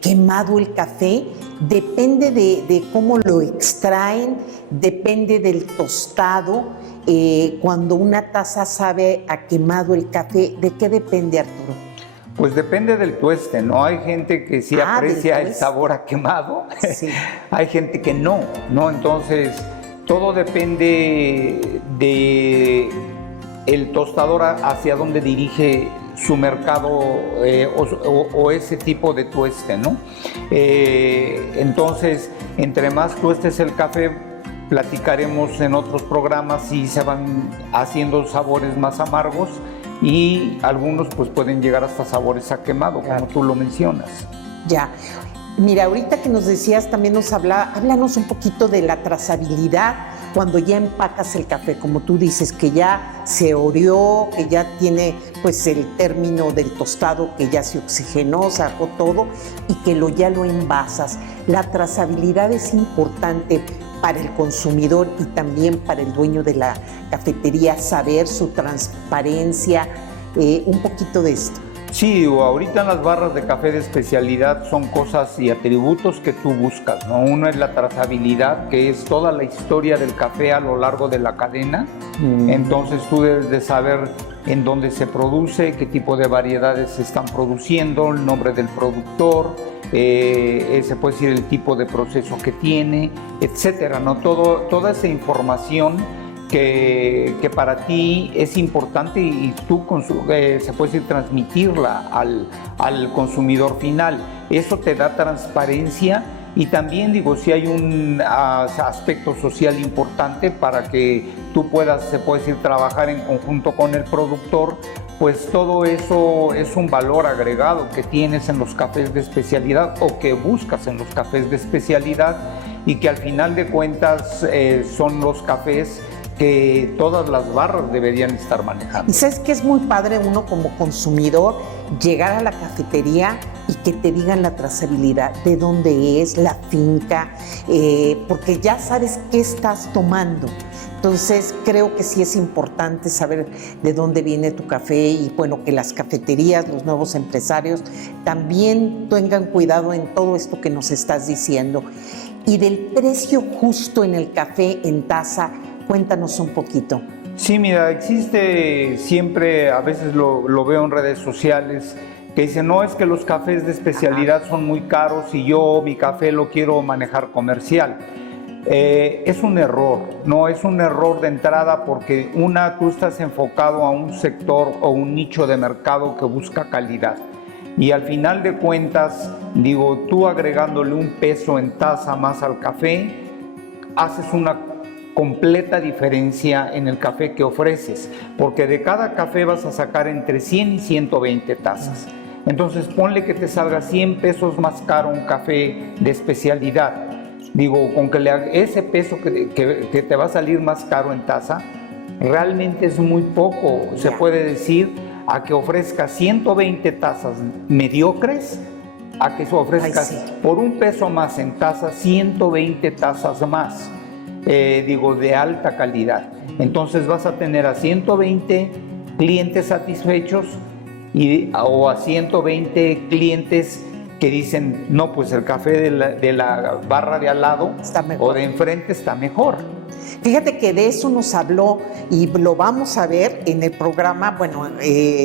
quemado el café, depende de cómo lo extraen, depende del tostado. Cuando una taza sabe a quemado el café, ¿de qué depende, Arturo? Pues depende del tueste, ¿no? Hay gente que sí aprecia el sabor a quemado, sí. Hay gente que no, ¿no? Entonces, todo depende de el tostador hacia dónde dirige su mercado o ese tipo de tueste, ¿no? Entonces, entre más tuestes el café, platicaremos en otros programas si se van haciendo sabores más amargos, y algunos pues pueden llegar hasta sabores a quemado, como tú lo mencionas. Ya. Mira, ahorita que nos decías, también háblanos un poquito de la trazabilidad cuando ya empacas el café, como tú dices, que ya se oreó, que ya tiene pues el término del tostado, que ya se oxigenó, sacó todo, y que ya lo envasas. La trazabilidad es importante para el consumidor y también para el dueño de la cafetería, saber su transparencia, un poquito de esto. Sí, ahorita las barras de café de especialidad son cosas y atributos que tú buscas, ¿no? Uno es la trazabilidad, que es toda la historia del café a lo largo de la cadena. Entonces tú debes de saber en dónde se produce, qué tipo de variedades se están produciendo, el nombre del productor, se puede decir el tipo de proceso que tiene, etcétera, ¿no? Toda esa información que para ti es importante, y tú se puede decir transmitirla al consumidor final. Eso te da transparencia, y también digo, si hay un aspecto social importante para que tú puedas, se puede decir, trabajar en conjunto con el productor, pues todo eso es un valor agregado que tienes en los cafés de especialidad, o que buscas en los cafés de especialidad, y que al final de cuentas son los cafés que todas las barras deberían estar manejando. Y sabes que es muy padre uno como consumidor llegar a la cafetería y que te digan la trazabilidad, de dónde es la finca, porque ya sabes qué estás tomando. Entonces creo que sí es importante saber de dónde viene tu café, y bueno, que las cafeterías, los nuevos empresarios también tengan cuidado en todo esto que nos estás diciendo. Y del precio justo en el café en taza, cuéntanos un poquito. Sí, mira, existe siempre, a veces lo veo en redes sociales, que dicen, no, es que los cafés de especialidad son muy caros y yo mi café lo quiero manejar comercial. Es un error, no es un error de entrada, porque tú estás enfocado a un sector o un nicho de mercado que busca calidad. Y al final de cuentas, digo, tú agregándole un peso en taza más al café, haces una completa diferencia en el café que ofreces, porque de cada café vas a sacar entre 100 y 120 tazas. Entonces ponle que te salga 100 pesos más caro un café de especialidad. Digo, con que ese peso que te va a salir más caro en taza, realmente es muy poco. Se puede decir, a que ofrezcas 120 tazas mediocres, a que ofrezcas por un peso más en taza 120 tazas más. De alta calidad. Entonces vas a tener a 120 clientes satisfechos o a 120 clientes que dicen, no, pues el café de la barra de al lado Está mejor. o de enfrente está mejor. Fíjate que de eso nos habló y lo vamos a ver en el programa,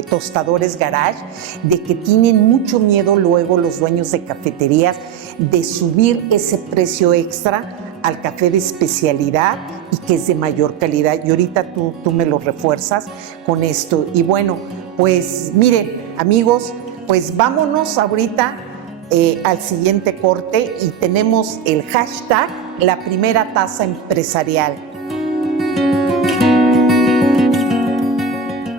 Tostadores Garage, de que tienen mucho miedo luego los dueños de cafeterías de subir ese precio extra al café de especialidad y que es de mayor calidad. Y ahorita tú me lo refuerzas con esto. Y bueno, pues miren, amigos, pues vámonos ahorita al siguiente corte y tenemos el hashtag La Primera Taza Empresarial.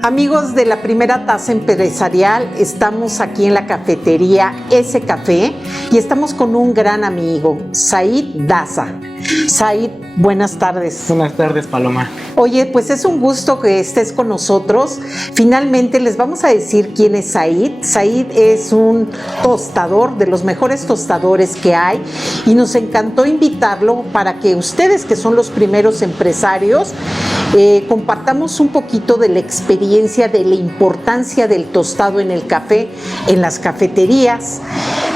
Amigos de La Primera Taza Empresarial, estamos aquí en la cafetería Ese Café y estamos con un gran amigo, Said Daza. Said, buenas tardes. Buenas tardes, Paloma. Oye, pues es un gusto que estés con nosotros. Finalmente les vamos a decir quién es Said. Said es un tostador, de los mejores tostadores que hay, y nos encantó invitarlo para que ustedes, que son los primeros empresarios, compartamos un poquito de la experiencia, de la importancia del tostado en el café, en las cafeterías.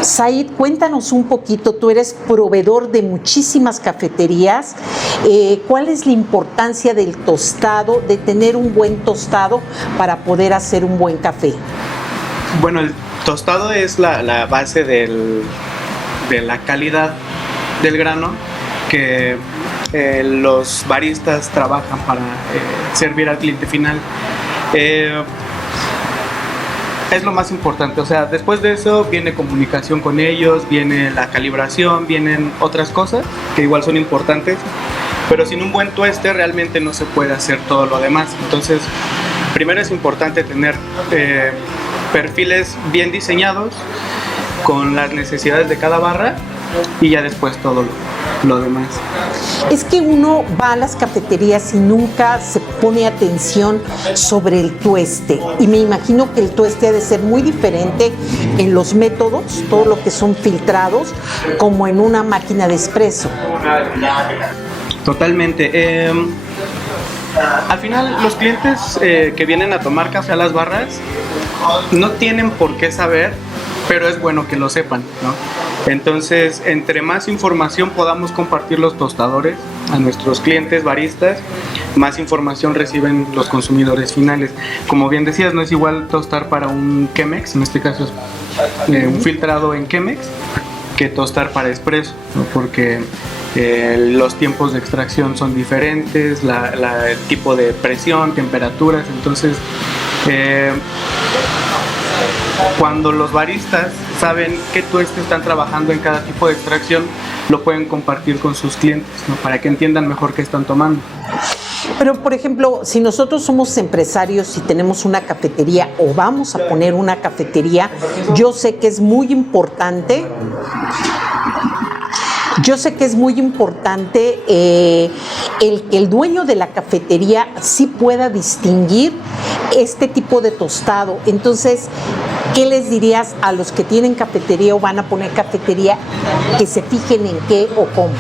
Said, cuéntanos un poquito, tú eres proveedor de muchísimas cafeterías. ¿Cuál es la importancia del tostado, de tener un buen tostado para poder hacer un buen café? Bueno, el tostado es la base de la calidad del grano que los baristas trabajan para servir al cliente final. Es lo más importante, o sea, después de eso viene comunicación con ellos, viene la calibración, vienen otras cosas que igual son importantes, pero sin un buen tueste realmente no se puede hacer todo lo demás. Entonces, primero es importante tener perfiles bien diseñados con las necesidades de cada barra y ya después todo lo demás. Es que uno va a las cafeterías y nunca se pone atención sobre el tueste, y me imagino que el tueste ha de ser muy diferente en los métodos, todo lo que son filtrados, como en una máquina de espresso. Totalmente. Al final los clientes que vienen a tomar café a las barras no tienen por qué saber, pero es bueno que lo sepan, ¿no? Entonces, entre más información podamos compartir los tostadores a nuestros clientes baristas, más información reciben los consumidores finales. Como bien decías, no es igual tostar para un Chemex, en este caso es un filtrado en Chemex, que tostar para espresso, ¿no? Porque los tiempos de extracción son diferentes, el tipo de presión, temperaturas. Entonces, cuando los baristas saben qué tueste están trabajando en cada tipo de extracción, lo pueden compartir con sus clientes, ¿no? Para que entiendan mejor qué están tomando. Pero, por ejemplo, si nosotros somos empresarios y tenemos una cafetería o vamos a poner una cafetería, yo sé que es muy importante el que el dueño de la cafetería sí pueda distinguir este tipo de tostado. Entonces, ¿qué les dirías a los que tienen cafetería o van a poner cafetería, que se fijen en qué o cómo?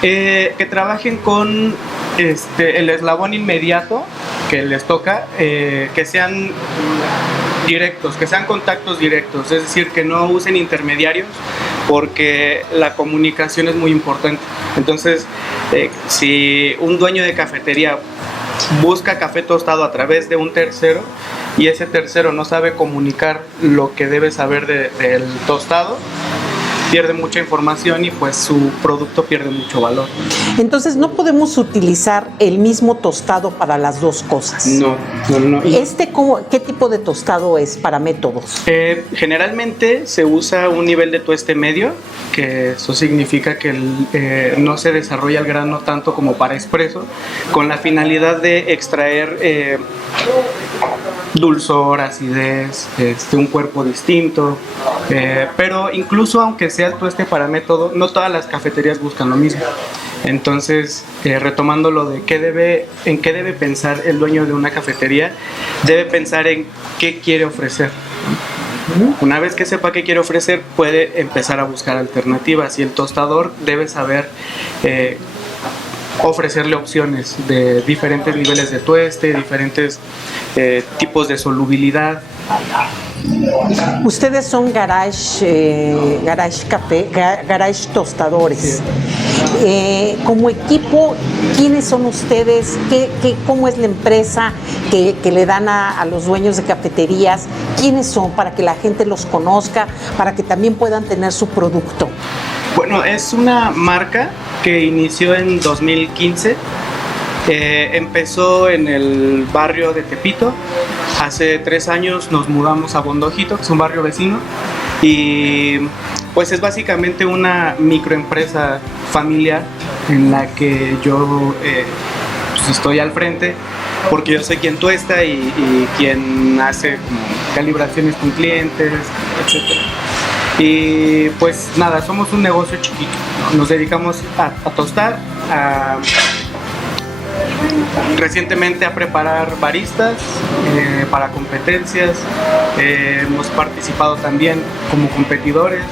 Que trabajen con el eslabón inmediato que les toca, que sean directos, que sean contactos directos, es decir, que no usen intermediarios, porque la comunicación es muy importante. Entonces, si un dueño de cafetería busca café tostado a través de un tercero y ese tercero no sabe comunicar lo que debe saber del tostado, pierde mucha información y pues su producto pierde mucho valor. Entonces no podemos utilizar el mismo tostado para las dos cosas. No. ¿Qué tipo de tostado es para métodos? Generalmente se usa un nivel de tueste medio, que eso significa que no se desarrolla el grano tanto como para espresso, con la finalidad de extraer dulzor, acidez, un cuerpo distinto, pero incluso aunque sea el tueste para método, no todas las cafeterías buscan lo mismo. Entonces, retomando lo de en qué debe pensar el dueño de una cafetería, debe pensar en qué quiere ofrecer. Una vez que sepa qué quiere ofrecer, puede empezar a buscar alternativas, y el tostador debe saber ofrecerle opciones de diferentes niveles de tueste, diferentes tipos de solubilidad. Ustedes son garage café, garage tostadores. Como equipo, ¿quiénes son ustedes? ¿Cómo es la empresa que le dan a los dueños de cafeterías? ¿Quiénes son para que la gente los conozca, para que también puedan tener su producto? Bueno, es una marca que inició en 2015. Empezó en el barrio de Tepito. Hace 3 años nos mudamos a Bondojito, que es un barrio vecino, y pues es básicamente una microempresa familiar en la que yo pues estoy al frente, porque yo soy quien tuesta y quien hace como calibraciones con clientes, etc. Y pues nada, somos un negocio chiquito, ¿no? Nos dedicamos a tostar, recientemente a preparar baristas para competencias. Hemos participado también como competidores.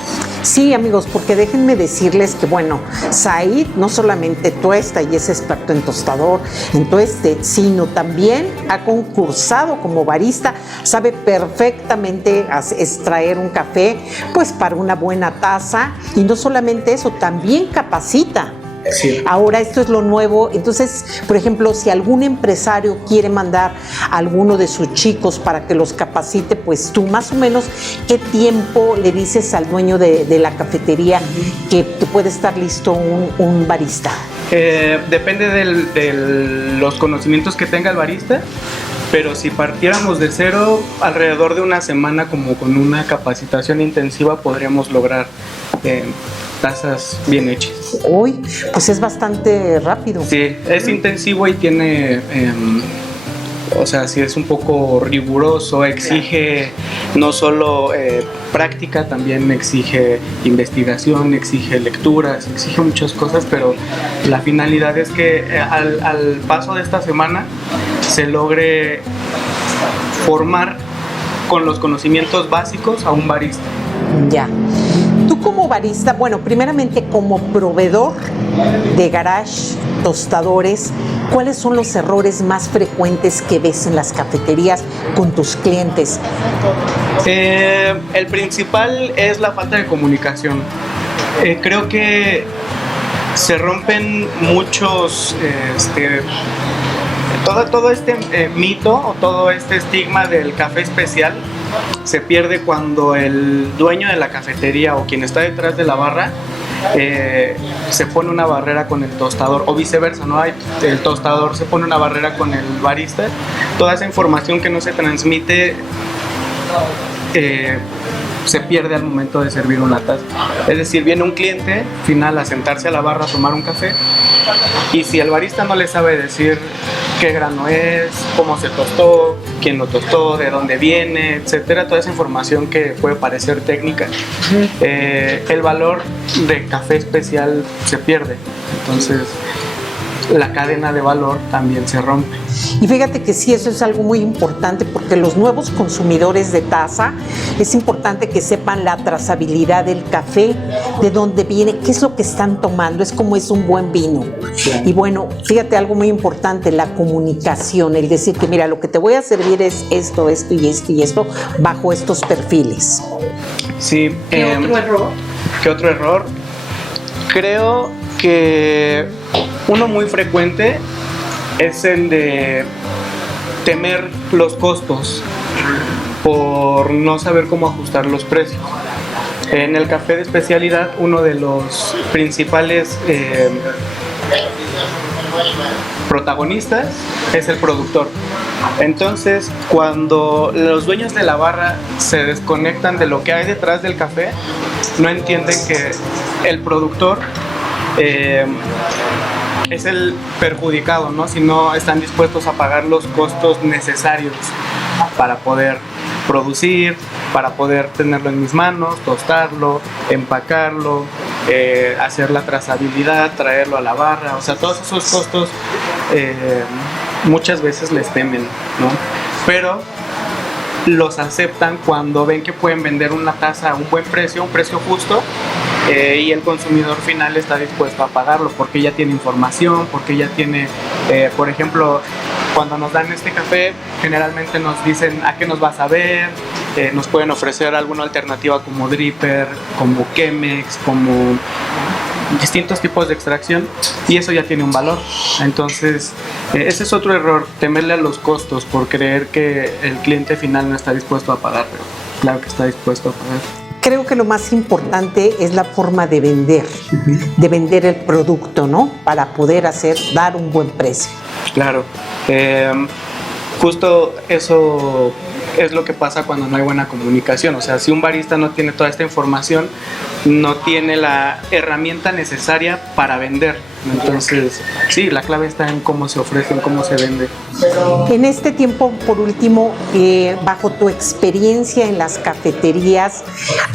Sí, amigos, porque déjenme decirles que, bueno, Said no solamente tuesta y es experto en tostador, en tueste, sino también ha concursado como barista, sabe perfectamente extraer un café, pues para una buena taza, y no solamente eso, también capacita. Sí. Ahora esto es lo nuevo. Entonces, por ejemplo, si algún empresario quiere mandar a alguno de sus chicos para que los capacite, pues tú más o menos, ¿qué tiempo le dices al dueño de la cafetería que puede estar listo un barista? Depende de los conocimientos que tenga el barista, pero si partiéramos de cero, alrededor de una semana, como con una capacitación intensiva, podríamos lograr tazas bien hechas. Hoy, pues es bastante rápido. Sí, es intensivo y tiene, o sea, sí es un poco riguroso, exige no solo práctica, también exige investigación, exige lecturas, exige muchas cosas, pero la finalidad es que al paso de esta semana se logre formar con los conocimientos básicos a un barista. Ya. Tú como barista, bueno, primeramente como proveedor de garage, tostadores, ¿cuáles son los errores más frecuentes que ves en las cafeterías con tus clientes? El principal es la falta de comunicación. Creo que se rompen muchos, todo este mito o todo este estigma del café especial se pierde cuando el dueño de la cafetería o quien está detrás de la barra se pone una barrera con el tostador, o viceversa, ¿no? El tostador se pone una barrera con el barista. Toda esa información que no se transmite se pierde al momento de servir una taza. Es decir, viene un cliente final a sentarse a la barra a tomar un café, y si el barista no le sabe decir qué grano es, cómo se tostó, quién lo tostó, de dónde viene, etcétera, toda esa información que puede parecer técnica, el valor de café especial se pierde. Entonces la cadena de valor también se rompe. Y fíjate que sí, eso es algo muy importante, porque los nuevos consumidores de taza, es importante que sepan la trazabilidad del café, de dónde viene, qué es lo que están tomando, es como es un buen vino. Y bueno, fíjate algo muy importante, la comunicación, el decir que mira, lo que te voy a servir es esto, esto y esto y esto, bajo estos perfiles. Sí. ¿Qué otro error? ¿Qué otro error? Creo que uno muy frecuente es el de temer los costos por no saber cómo ajustar los precios. En el café de especialidad, uno de los principales protagonistas es el productor. Entonces, cuando los dueños de la barra se desconectan de lo que hay detrás del café, no entienden que el productor es el perjudicado, ¿no? Si no están dispuestos a pagar los costos necesarios para poder producir, para poder tenerlo en mis manos, tostarlo, empacarlo, hacer la trazabilidad, traerlo a la barra. O sea, todos esos costos muchas veces les temen, ¿no? Pero los aceptan cuando ven que pueden vender una taza a un buen precio, un precio justo, y el consumidor final está dispuesto a pagarlo porque ya tiene información, porque ya tiene, por ejemplo, cuando nos dan este café, generalmente nos dicen a qué nos vas a ver, nos pueden ofrecer alguna alternativa como dripper, como Chemex, como distintos tipos de extracción, y eso ya tiene un valor. Entonces, ese es otro error, temerle a los costos por creer que el cliente final no está dispuesto a pagar, pero claro que está dispuesto a pagar. Creo que lo más importante es la forma de vender el producto, ¿no? Para poder dar un buen precio. Claro, justo eso es lo que pasa cuando no hay buena comunicación. O sea, si un barista no tiene toda esta información, no tiene la herramienta necesaria para vender. Entonces, sí, la clave está en cómo se ofrece, en cómo se vende. En este tiempo, por último, bajo tu experiencia en las cafeterías,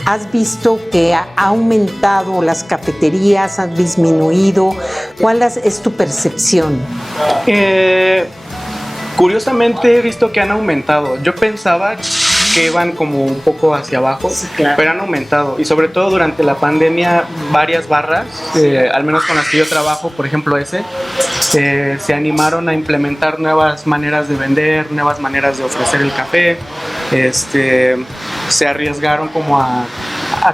¿has visto que ha aumentado las cafeterías, han disminuido? ¿Cuál es tu percepción? Curiosamente he visto que han aumentado. Yo pensaba que iban como un poco hacia abajo, sí, claro, pero han aumentado. Y sobre todo durante la pandemia, varias barras, al menos con las que yo trabajo, por ejemplo se animaron a implementar nuevas maneras de vender, nuevas maneras de ofrecer el café. Se arriesgaron como a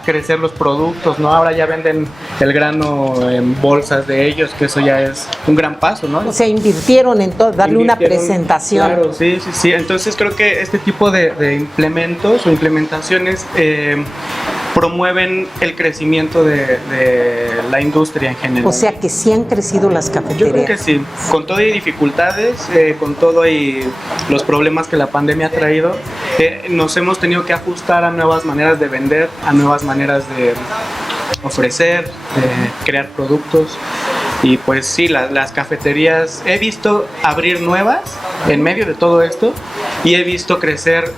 crecer los productos, ¿no? Ahora ya venden el grano en bolsas de ellos, que eso ya es un gran paso, ¿no? O sea, invirtieron en darle una presentación. Claro, sí. Entonces creo que este tipo de implementos o implementaciones promueven el crecimiento de la industria en general. O sea que sí han crecido las cafeterías. Yo creo que sí, con todo y dificultades, con todo y los problemas que la pandemia ha traído, nos hemos tenido que ajustar a nuevas maneras de vender, a nuevas maneras de ofrecer, de crear productos. Y pues sí, las cafeterías, he visto abrir nuevas en medio de todo esto y he visto crecer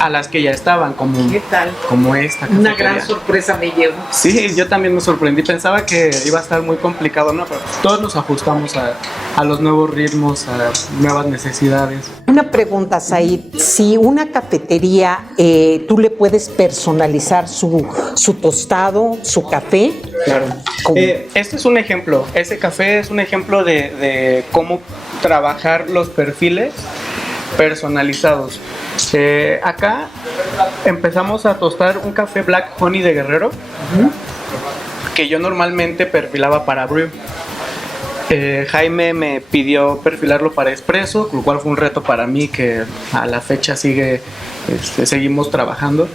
a las que ya estaban, como, ¿qué tal? Como esta cafetería. Una gran sorpresa me llevó. Sí, yo también me sorprendí, pensaba que iba a estar muy complicado, ¿no? Pero todos nos ajustamos a los nuevos ritmos, a nuevas necesidades. Una pregunta, Said, si una cafetería, tú le puedes personalizar su tostado, su café. Claro. Este es un ejemplo, ese café es un ejemplo de cómo trabajar los perfiles personalizados. Acá empezamos a tostar un café Black Honey de Guerrero, que yo normalmente perfilaba para brew. Jaime me pidió perfilarlo para espresso, lo cual fue un reto para mí que a la fecha seguimos trabajando.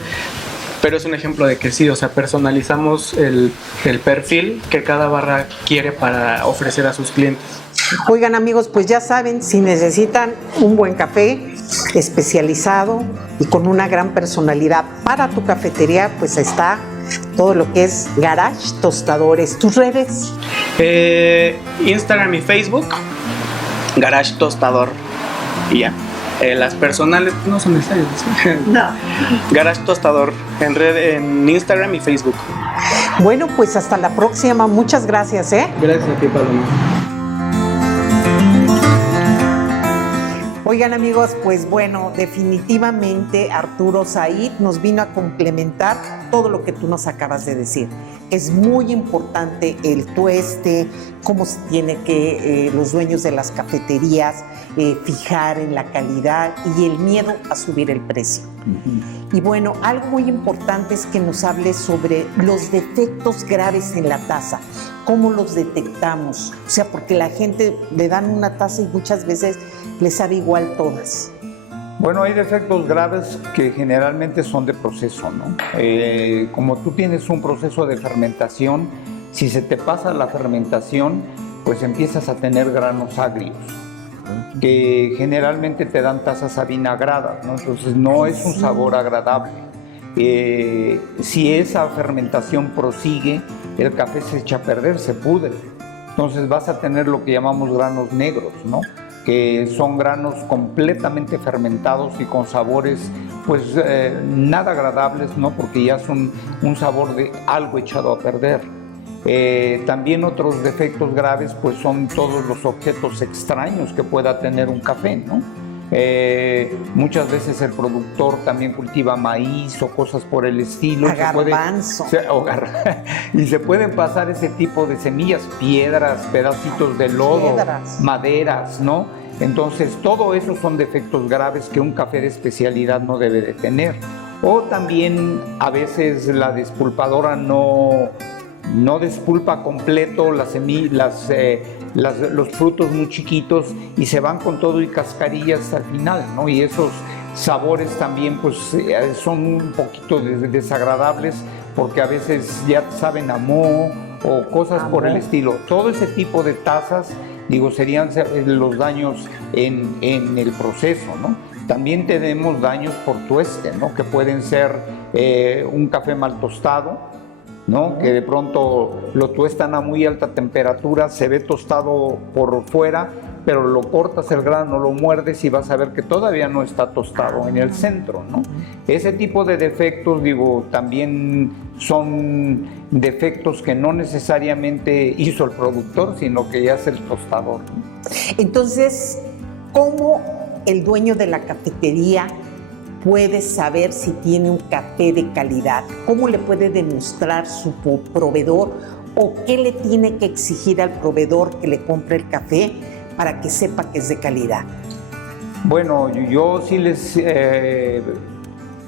Pero es un ejemplo de que sí, o sea, personalizamos el perfil que cada barra quiere para ofrecer a sus clientes. Oigan, amigos, pues ya saben, si necesitan un buen café especializado y con una gran personalidad para tu cafetería, pues está todo lo que es Garage Tostadores. ¿Tus redes? Instagram y Facebook, Garage Tostador, y ya. Las personales no son necesarias. No. Garage Tostador en Instagram y Facebook. Bueno, pues hasta la próxima. Muchas gracias, Gracias a ti, Paloma. Oigan, amigos, pues bueno, definitivamente Arturo Said nos vino a complementar todo lo que tú nos acabas de decir. Es muy importante el tueste, cómo se tiene que los dueños de las cafeterías fijar en la calidad y el miedo a subir el precio. Y bueno, algo muy importante es que nos hables sobre los defectos graves en la taza. ¿Cómo los detectamos? O sea, porque la gente le dan una taza y muchas veces les sabe igual todas. Bueno, hay defectos graves que generalmente son de proceso, ¿no? Como tú tienes un proceso de fermentación, si se te pasa la fermentación, pues empiezas a tener granos agrios, que generalmente te dan tazas avinagradas, ¿no? Entonces no es un sabor agradable. Si esa fermentación prosigue, el café se echa a perder, se pudre. Entonces vas a tener lo que llamamos granos negros, ¿no? Que son granos completamente fermentados y con sabores pues nada agradables, ¿no? Porque ya son un sabor de algo echado a perder. También otros defectos graves pues son todos los objetos extraños que pueda tener un café, ¿no? Muchas veces el productor también cultiva maíz o cosas por el estilo. Garbanzo. Y se pueden pasar ese tipo de semillas, piedras, pedacitos de lodo, maderas, ¿no? Entonces, todo eso son defectos graves que un café de especialidad no debe de tener. O también a veces la despulpadora no despulpa completo las semillas, los frutos muy chiquitos y se van con todo y cascarillas al final, ¿no? Y esos sabores también pues son un poquito desagradables porque a veces ya saben a moho o cosas por el estilo. Todo ese tipo de tazas, digo, serían los daños en el proceso, ¿no? También tenemos daños por tueste, ¿no? Que pueden ser un café mal tostado, ¿no? Que de pronto lo tuestan a muy alta temperatura, se ve tostado por fuera, pero lo cortas el grano, lo muerdes y vas a ver que todavía no está tostado en el centro, ¿no? Ese tipo de defectos, digo, también son defectos que no necesariamente hizo el productor, sino que ya es el tostador, ¿no? Entonces, ¿cómo el dueño de la cafetería puede saber si tiene un café de calidad? ¿Cómo le puede demostrar su proveedor o qué le tiene que exigir al proveedor que le compre el café para que sepa que es de calidad? Bueno, yo sí les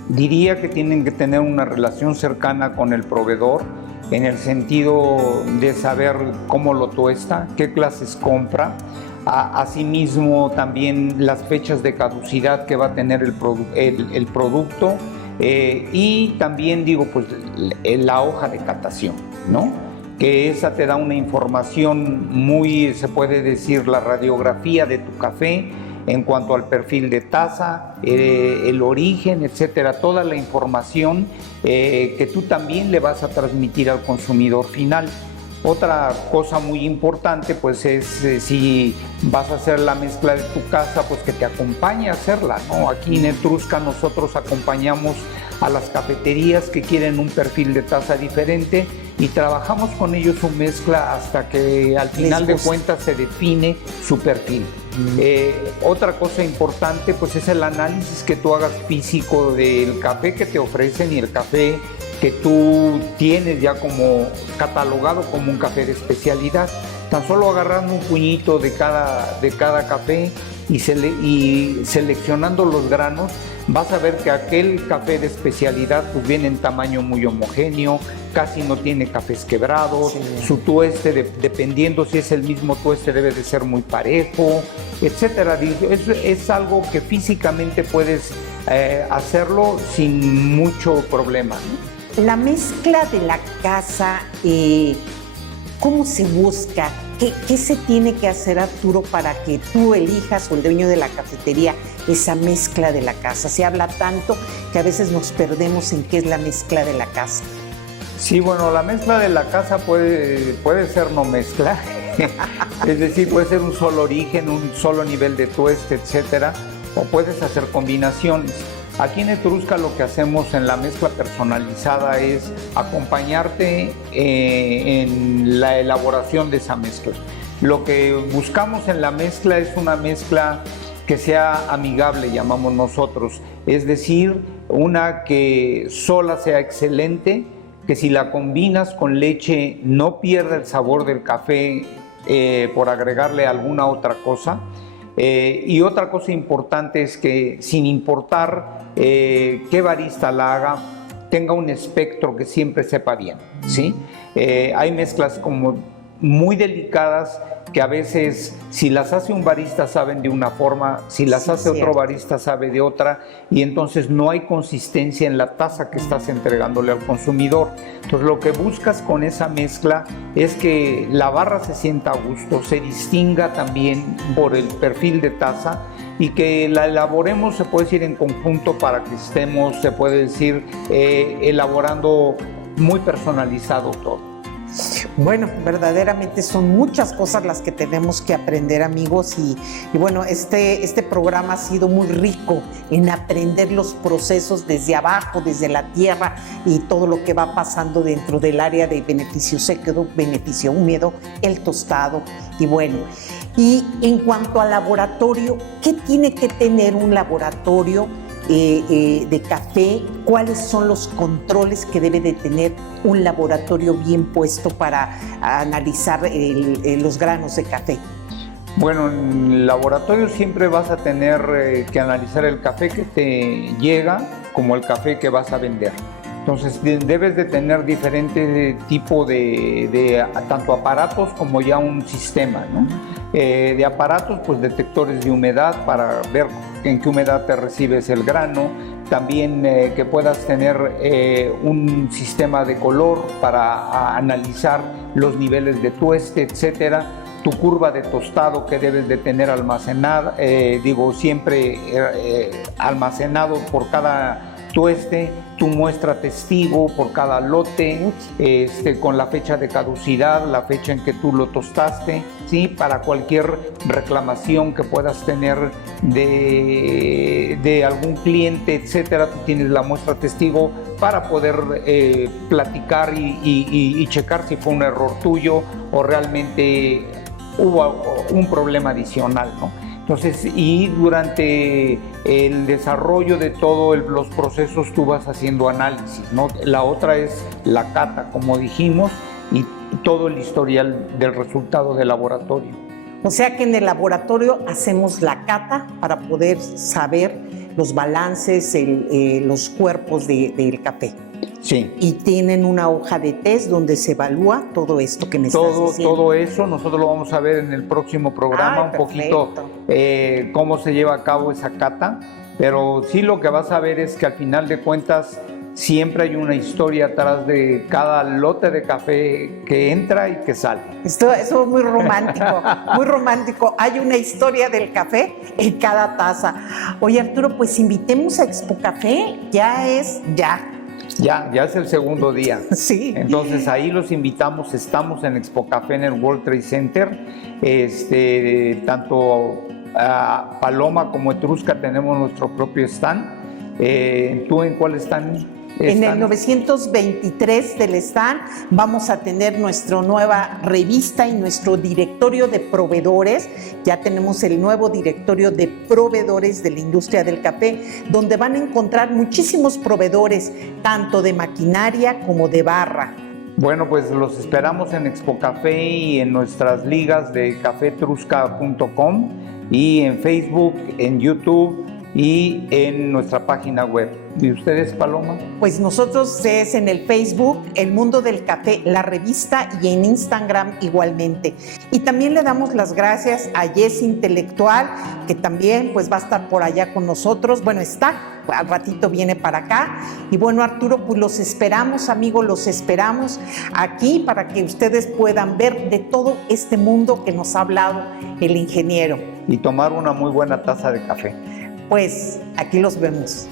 diría que tienen que tener una relación cercana con el proveedor en el sentido de saber cómo lo tuesta, qué clases compra. Asimismo, también las fechas de caducidad que va a tener el producto y también, digo, pues la hoja de catación, ¿no? Que esa te da una información muy, se puede decir, la radiografía de tu café en cuanto al perfil de taza, el origen, etcétera, toda la información que tú también le vas a transmitir al consumidor final. Otra cosa muy importante pues es si vas a hacer la mezcla de tu casa, pues que te acompañe a hacerla, ¿no? Aquí en Etrusca nosotros acompañamos a las cafeterías que quieren un perfil de taza diferente y trabajamos con ellos su mezcla hasta que al final de cuentas se define su perfil. Otra cosa importante pues es el análisis que tú hagas físico del café que te ofrecen y el café que tú tienes ya como catalogado como un café de especialidad. Tan solo agarrando un puñito de cada café y seleccionando los granos, vas a ver que aquel café de especialidad pues viene en tamaño muy homogéneo, casi no tiene cafés quebrados, su tueste, dependiendo si es el mismo tueste, debe de ser muy parejo, etcétera. Es algo que físicamente puedes hacerlo sin mucho problema, ¿no? La mezcla de la casa, ¿cómo se busca? ¿Qué se tiene que hacer, Arturo, para que tú elijas o el dueño de la cafetería esa mezcla de la casa? Se habla tanto que a veces nos perdemos en qué es la mezcla de la casa. Sí, bueno, la mezcla de la casa puede ser no mezcla, es decir, puede ser un solo origen, un solo nivel de tueste, etcétera, o puedes hacer combinaciones. Aquí en Etrusca lo que hacemos en la mezcla personalizada es acompañarte en la elaboración de esa mezcla. Lo que buscamos en la mezcla es una mezcla que sea amigable, llamamos nosotros, es decir, una que sola sea excelente, que si la combinas con leche no pierda el sabor del café por agregarle alguna otra cosa. Y otra cosa importante es que sin importar qué barista la haga, tenga un espectro que siempre sepa bien, ¿sí? Hay mezclas como muy delicadas que a veces si las hace un barista saben de una forma, si las hace otro barista sabe de otra y entonces no hay consistencia en la taza que estás entregándole al consumidor. Entonces lo que buscas con esa mezcla es que la barra se sienta a gusto, se distinga también por el perfil de taza y que la elaboremos, se puede decir, en conjunto para que estemos, se puede decir, elaborando muy personalizado todo. Bueno, verdaderamente son muchas cosas las que tenemos que aprender, amigos, y bueno, este programa ha sido muy rico en aprender los procesos desde abajo, desde la tierra y todo lo que va pasando dentro del área de beneficio seco, beneficio húmedo, el tostado y bueno. Y en cuanto al laboratorio, ¿qué tiene que tener un laboratorio de café? ¿Cuáles son los controles que debe de tener un laboratorio bien puesto para analizar los granos de café? Bueno, en el laboratorio siempre vas a tener que analizar el café que te llega como el café que vas a vender. Entonces debes de tener diferentes tipos de tanto aparatos como ya un sistema, ¿no? De aparatos, pues detectores de humedad para ver en qué humedad te recibes el grano. También que puedas tener un sistema de color para analizar los niveles de tueste, etcétera. Tu curva de tostado que debes de tener almacenada, siempre almacenado por cada tueste, tu muestra testigo por cada lote, con la fecha de caducidad, la fecha en que tú lo tostaste, ¿sí? Para cualquier reclamación que puedas tener de algún cliente, etcétera, tú tienes la muestra testigo para poder platicar y checar si fue un error tuyo o realmente hubo un problema adicional, ¿no? Entonces, y durante el desarrollo de todos los procesos tú vas haciendo análisis, ¿no? La otra es la cata, como dijimos, y todo el historial del resultado del laboratorio. O sea que en el laboratorio hacemos la cata para poder saber los balances, los cuerpos del café. Sí. Y tienen una hoja de test donde se evalúa todo esto que me estás diciendo. Todo eso nosotros lo vamos a ver en el próximo programa, un poquito cómo se lleva a cabo esa cata, pero sí lo que vas a ver es que al final de cuentas siempre hay una historia atrás de cada lote de café que entra y que sale. Eso es muy romántico, muy romántico. Hay una historia del café en cada taza. Oye, Arturo, pues invitemos a Expo Café, ya es. Ya es el segundo día. Sí. Entonces ahí los invitamos, estamos en Expo Café en el World Trade Center. Tanto Paloma como Etrusca tenemos nuestro propio stand. ¿Tú en cuál stand? En el 923 del stand vamos a tener nuestra nueva revista y nuestro directorio de proveedores. Ya tenemos el nuevo directorio de proveedores de la industria del café, donde van a encontrar muchísimos proveedores, tanto de maquinaria como de barra. Bueno, pues los esperamos en Expo Café y en nuestras ligas de cafetrusca.com y en Facebook, en YouTube y en nuestra página web. ¿Y ustedes, Paloma? Pues nosotros es en el Facebook, El Mundo del Café, la revista, y en Instagram igualmente. Y también le damos las gracias a Yes Intelectual, que también pues va a estar por allá con nosotros. Bueno, está, al ratito viene para acá. Y bueno, Arturo, pues los esperamos, amigos, los esperamos aquí para que ustedes puedan ver de todo este mundo que nos ha hablado el ingeniero. Y tomar una muy buena taza de café. Pues aquí los vemos.